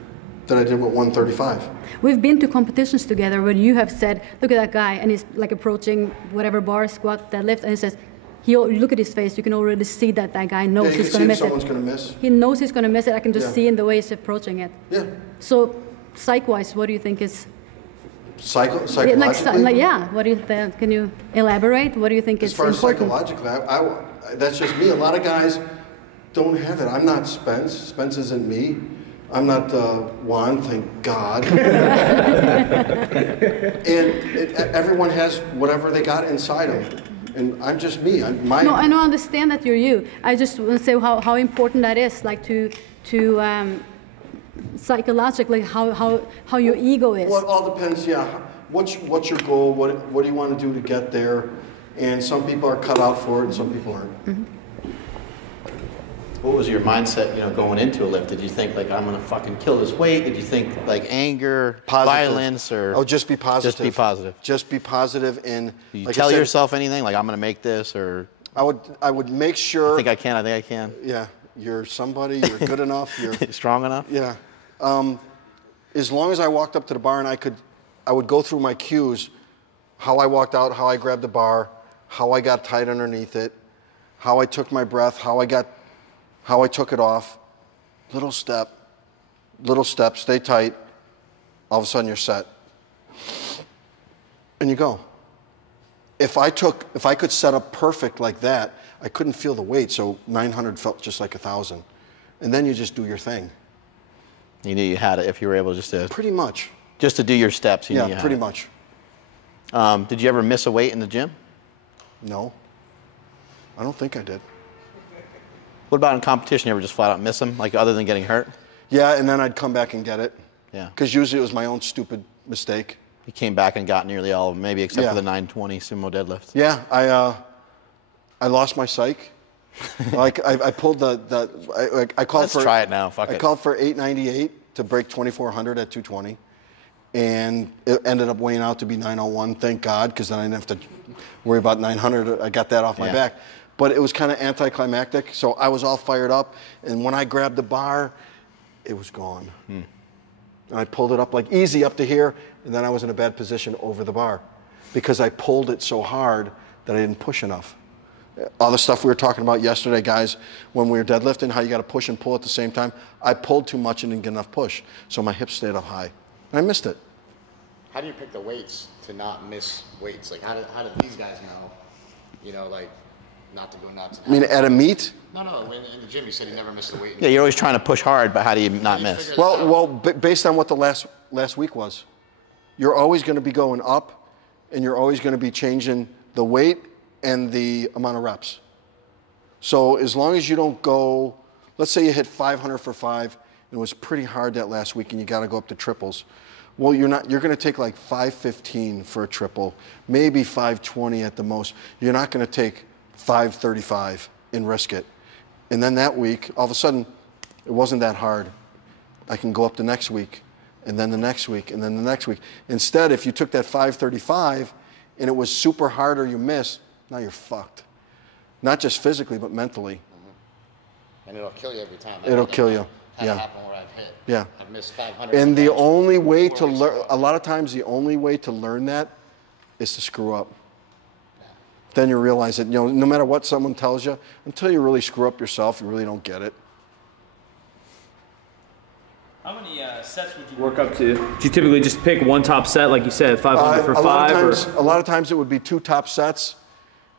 that I did with 135. We've been to competitions together where you have said, look at that guy, and he's like approaching whatever bar, squat, deadlift, and he says, you look at his face, you can already see that that guy knows he's going to miss it. Someone's going to miss. He knows he's going to miss it. I can just see in the way he's approaching it. Yeah. So, psych-wise, what do you think is... Psychologically? What do you think? Can you elaborate? What do you think is important? As far as psychologically, that's just me. A lot of guys don't have it. I'm not Spence. Spence isn't me. I'm not Juan, thank God. Everyone has whatever they got inside them. And I'm just me. No, I understand that you're you. I just want to say how important that is, like to psychologically, how your ego is. Well, it all depends, yeah. What's your goal? What do you want to do to get there? And some people are cut out for it, and some people aren't. Mm-hmm. What was your mindset, going into a lift? Did you think like I'm gonna fucking kill this weight? Did you think like anger, violence, or just be positive? Just be positive. Just be positive. And you tell yourself anything like I'm gonna make this, or I would make sure. I think I can. Yeah, you're somebody. You're good enough. You're strong enough. Yeah. As long as I walked up to the bar and I would go through my cues, how I walked out, how I grabbed the bar, how I got tight underneath it, how I took my breath, how I took it off. Little step, stay tight. All of a sudden you're set. And you go. If I could set up perfect like that, I couldn't feel the weight, so 900 felt just like 1,000. And then you just do your thing. You knew you had it if you were able just to... Pretty much. Just to do your steps, you knew you had pretty it. much. Did you ever miss a weight in the gym? No. I don't think I did. What about in competition? You ever just flat out miss them, like other than getting hurt? Yeah, and then I'd come back and get it. Yeah. Because usually it was my own stupid mistake. You came back and got nearly all of them, maybe except for the 920 sumo deadlift. Yeah, I lost my psych. Like I pulled I called Let's try it now. Fuck it. I called for 898 to break 2400 at 220, and it ended up weighing out to be 901. Thank God, because then I didn't have to worry about 900. I got that off my back. But it was kind of anticlimactic, so I was all fired up, and when I grabbed the bar, it was gone. And I pulled it up like easy up to here, and then I was in a bad position over the bar because I pulled it so hard that I didn't push enough. All the stuff we were talking about yesterday, guys, when we were deadlifting, how you got to push and pull at the same time. I pulled too much and didn't get enough push, so my hips stayed up high. And I missed it. How do you pick the weights to not miss weights? Like, how did these guys know, like, not to go nuts? I mean, at a meet? No, in the gym, you said you never missed the weight. Yeah, you're always trying to push hard, but how do you not miss? Well, based on what the last week was, you're always going to be going up, and you're always going to be changing the weight and the amount of reps. So as long as you don't go, let's say you hit 500 for 5, and it was pretty hard that last week, and you got to go up to triples. Well, you're going to take like 515 for a triple, maybe 520 at the most. You're not going to take 535 and risk it. And then that week, all of a sudden, it wasn't that hard. I can go up the next week, and then the next week, and then the next week. Instead, if you took that 535 and it was super hard or you missed, now you're fucked. Not just physically, but mentally. And it'll kill you every time. It'll kill you. Yeah. Happened where I've hit. Yeah. I've missed 500. And the only way to learn, a lot of times, the only way to learn that is to screw up. Then you realize that, no matter what someone tells you, until you really screw up yourself, you really don't get it. How many sets would you work up to? Do you typically just pick one top set, like you said, 500 for 5? A lot of times it would be 2 top sets,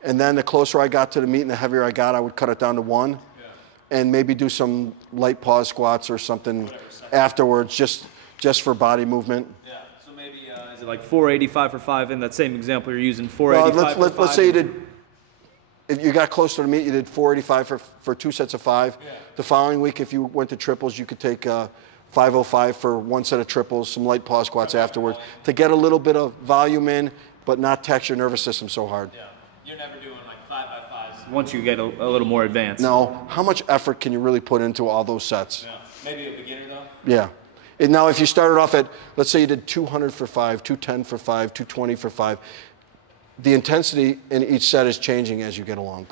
and then the closer I got to the meet and the heavier I got, I would cut it down to 1, and maybe do some light pause squats or something afterwards, just for body movement. Yeah. So maybe is it like 485 for 5? In that same example, you're using 485 for 5. Let's say you did. If you got close to the meet, you did 485 for 2 sets of 5. Yeah. The following week, if you went to triples, you could take 505 for 1 set of triples, some light pause squats afterwards to get a little bit of volume in, but not tax your nervous system so hard. Yeah. You're never doing like 5x5s once you get a little more advanced. No. How much effort can you really put into all those sets? Yeah. Maybe a beginner though? Yeah. And now if you started off at, let's say you did 200 for 5, 210 for 5, 220 for 5, the intensity in each set is changing as you go along.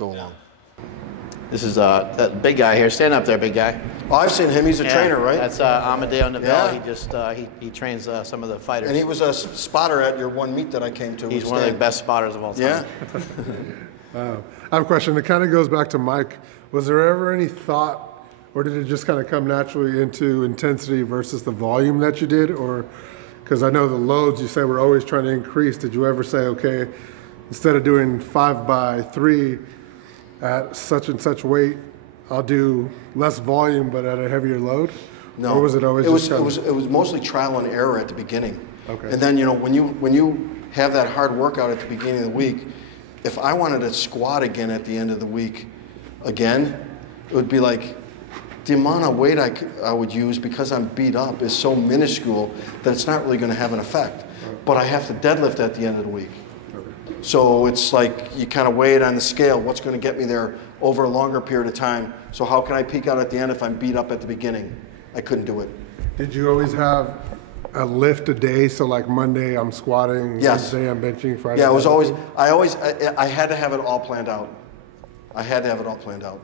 This is that big guy here. Stand up there, big guy. Oh, I've seen him. He's a trainer, right? That's Amadeo Navel. Yeah. He just he trains some of the fighters. And he was a spotter at your one meet that I came to. He's one of the best spotters of all time. Yeah. I have a question that kind of goes back to Mike. Was there ever any thought, or did it just kind of come naturally into intensity versus the volume that you did? Or, because I know the loads you say were always trying to increase. Did you ever say, okay, instead of doing 5x3 at such and such weight, I'll do less volume but at a heavier load? No. Or was it always it was mostly trial and error at the beginning. Okay. And then, you know, when you have that hard workout at the beginning of the week, if I wanted to squat again at the end of the week again, it would be like the amount of weight I would use because I'm beat up is so minuscule that it's not really going to have an effect. But I have to deadlift at the end of the week. So it's like you kind of weigh it on the scale. What's going to get me there over a longer period of time? So how can I peak out at the end if I'm beat up at the beginning? I couldn't do it. Did you always have a lift a day? So like Monday I'm squatting, Yes. Wednesday I'm benching, Friday. Yeah, it was always, I had to have it all planned out. I had to have it all planned out.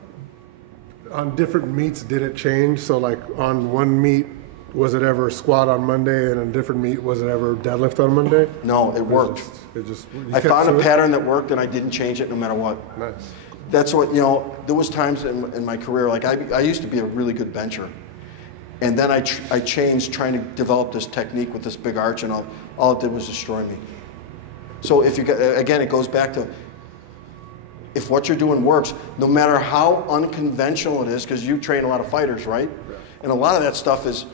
On different meets, did it change? So like on one meet, was it ever squat on Monday, and on a different meet, was it ever deadlift on Monday? No, it worked. I found a pattern that worked, and I didn't change it no matter what. Nice. That's what, you know, there was times in my career, like I used to be a really good bencher. And then I changed trying to develop this technique with this big arch, and all it did was destroy me. So if you, again, it goes back to, if what you're doing works, no matter how unconventional it is, because you train a lot of fighters, right? Yeah. And a lot of that stuff is,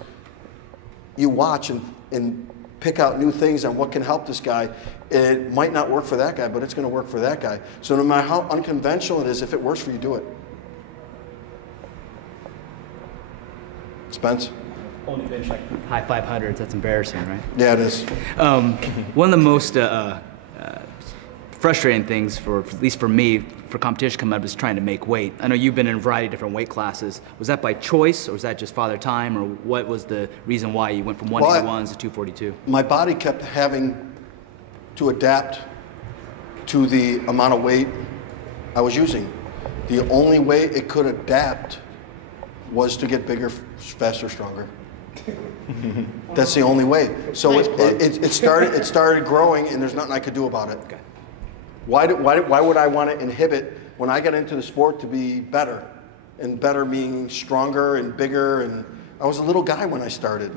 you watch and pick out new things on what can help this guy. It might not work for that guy, but it's going to work for that guy. So no matter how unconventional it is, if it works for you, do it. Spence? Only bench like high 500s. That's embarrassing, right? Yeah, it is. One of the most frustrating things, at least for me, for competition coming up is trying to make weight. I know you've been in a variety of different weight classes. Was that by choice, or was that just father time, or what was the reason why you went from 181s to 242? My body kept having to adapt to the amount of weight I was using. The only way it could adapt was to get bigger, faster, stronger. That's the only way. So nice it started growing, and there's nothing I could do about it. Okay. Why would I want to inhibit when I got into the sport to be better? And better meaning stronger and bigger, and I was a little guy when I started.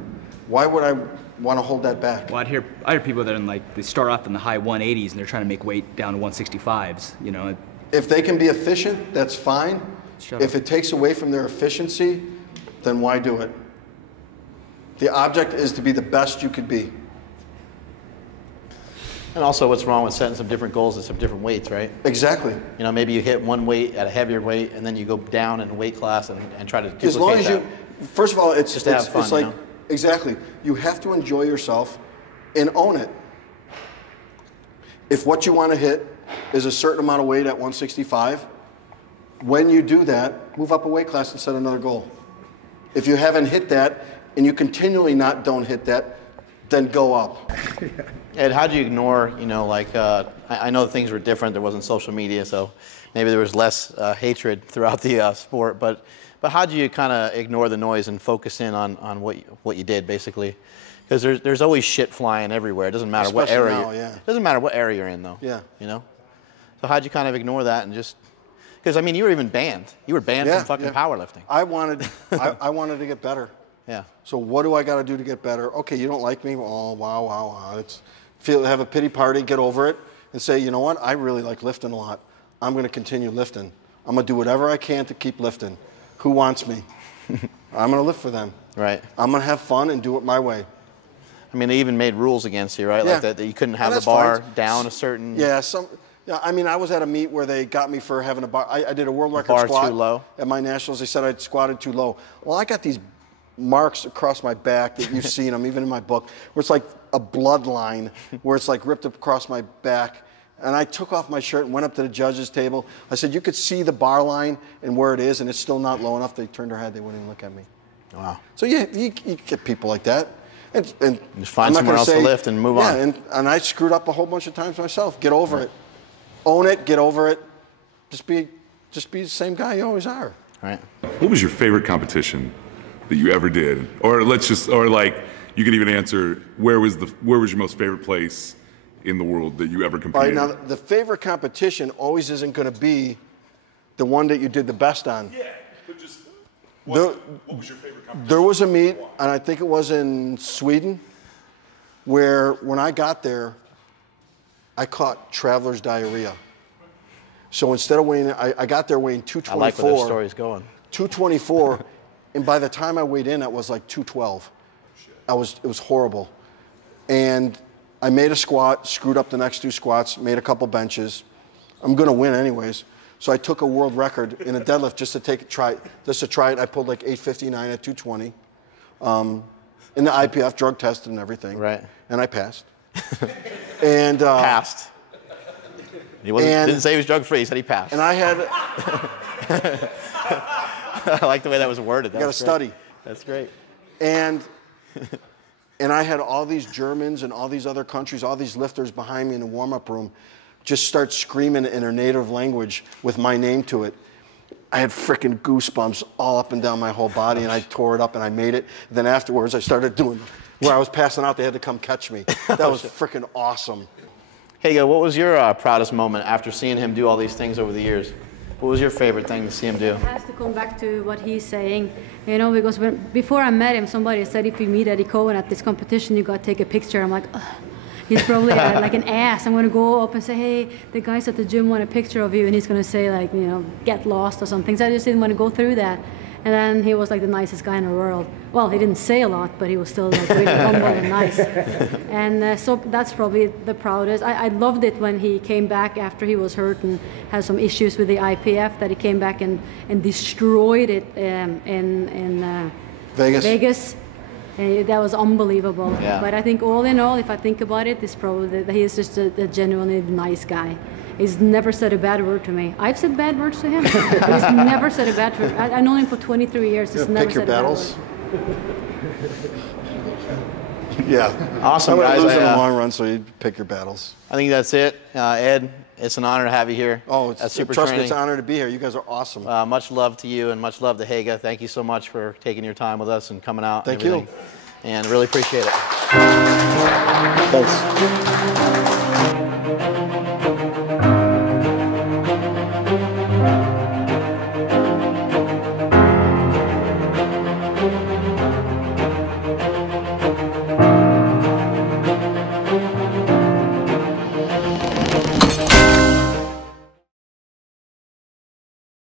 Why would I want to hold that back? Well, I hear people that are they start off in the high 180s and they're trying to make weight down to 165s, you know. If they can be efficient, that's fine. If it takes away from their efficiency, then why do it? The object is to be the best you could be. And also, what's wrong with setting some different goals at some different weights, right? Exactly. You know, maybe you hit one weight at a heavier weight, and then you go down in weight class and try to duplicate as long as that. First of all, it's just to have fun, it's like, you know? exactly. You have to enjoy yourself and own it. If what you want to hit is a certain amount of weight at 165, when you do that, move up a weight class and set another goal. If you haven't hit that and you continually don't hit that, then go up. Ed, how do you ignore, you know, like, I know things were different, there wasn't social media, so maybe there was less hatred throughout the sport, but how do you kind of ignore the noise and focus in on what you did, basically? Because there's always shit flying everywhere. It doesn't matter what area. It doesn't matter what area you're in, though. Yeah. You know. So how'd you kind of ignore that and just? Because I mean, you were even banned. You were banned from fucking powerlifting. I wanted to get better. Yeah. So what do I got to do to get better? Okay, you don't like me. Oh, wow. Have a pity party, get over it, and say, you know what? I really like lifting a lot. I'm going to continue lifting. I'm going to do whatever I can to keep lifting. Who wants me? I'm going to lift for them. Right. I'm going to have fun and do it my way. I mean, they even made rules against you, right? Yeah. Like that you couldn't have the bar down a certain. Yeah. I mean, I was at a meet where they got me for having a bar. I did a world record squat too low at my nationals. They said I squatted too low. Well, I got these marks across my back that you've seen them, even in my book, where it's like a bloodline, where it's like ripped across my back. And I took off my shirt and went up to the judges' table. I said, you could see the bar line and where it is, and it's still not low enough. They turned their head. They wouldn't even look at me. Wow. So you get people like that. And just find somewhere else to lift and move on. Yeah, and I screwed up a whole bunch of times myself. Get over it. Own it, get over it. Just be the same guy you always are. Right. What was your favorite competition that you ever did? Or like you could even answer where was your most favorite place in the world that you ever competed? All right, now the favorite competition always isn't going to be the one that you did the best on. Yeah, but just what was your favorite competition? There was a meet, and I think it was in Sweden, where when I got there, I caught traveler's diarrhea. So instead of weighing, I got there weighing 224. I like where this story's going. 224, and by the time I weighed in, I was like 212. It was horrible. And I made a squat, screwed up the next 2 squats, made a couple benches. I'm gonna win anyways. So I took a world record in a deadlift just to try it. I pulled like 859 at 220. In the IPF, drug tested and everything. Right. And I passed. And passed. He didn't say he was drug free. He said he passed. And I had. I like the way that was worded. You got to study. That's great. And I had all these Germans and all these other countries, all these lifters behind me in the warm-up room, just start screaming in their native language with my name to it. I had freaking goosebumps all up and down my whole body, and I tore it up and I made it. Then afterwards, I started doing where I was passing out. They had to come catch me. That was freaking awesome. Hey, what was your proudest moment after seeing him do all these things over the years? What was your favorite thing to see him do? It has to come back to what he's saying, because before I met him, somebody said if you meet Eddie Coan at this competition, you got to take a picture. I'm like, ugh. He's probably like an ass. I'm going to go up and say, hey, the guys at the gym want a picture of you, and he's going to say, like, get lost or something. So I just didn't want to go through that. And then he was like the nicest guy in the world. Well, he didn't say a lot, but he was still like really humble and nice. And so that's probably the proudest. I loved it when he came back after he was hurt and had some issues with the IPF, that he came back and destroyed it in Vegas. That was unbelievable. Yeah. But I think all in all, if I think about it, it's probably that he is just a genuinely nice guy. He's never said a bad word to me. I've said bad words to him, but he's never said a bad word. I've known him for 23 years. He's never said a bad word. Yeah. Awesome, I guys. would lose in the long run, so you pick your battles. I think that's it. Ed, it's an honor to have you here. Oh, trust me, it's an honor to be here. You guys are awesome. Much love to you and much love to Haga. Thank you so much for taking your time with us and coming out. Thank you. And really appreciate it. Thanks.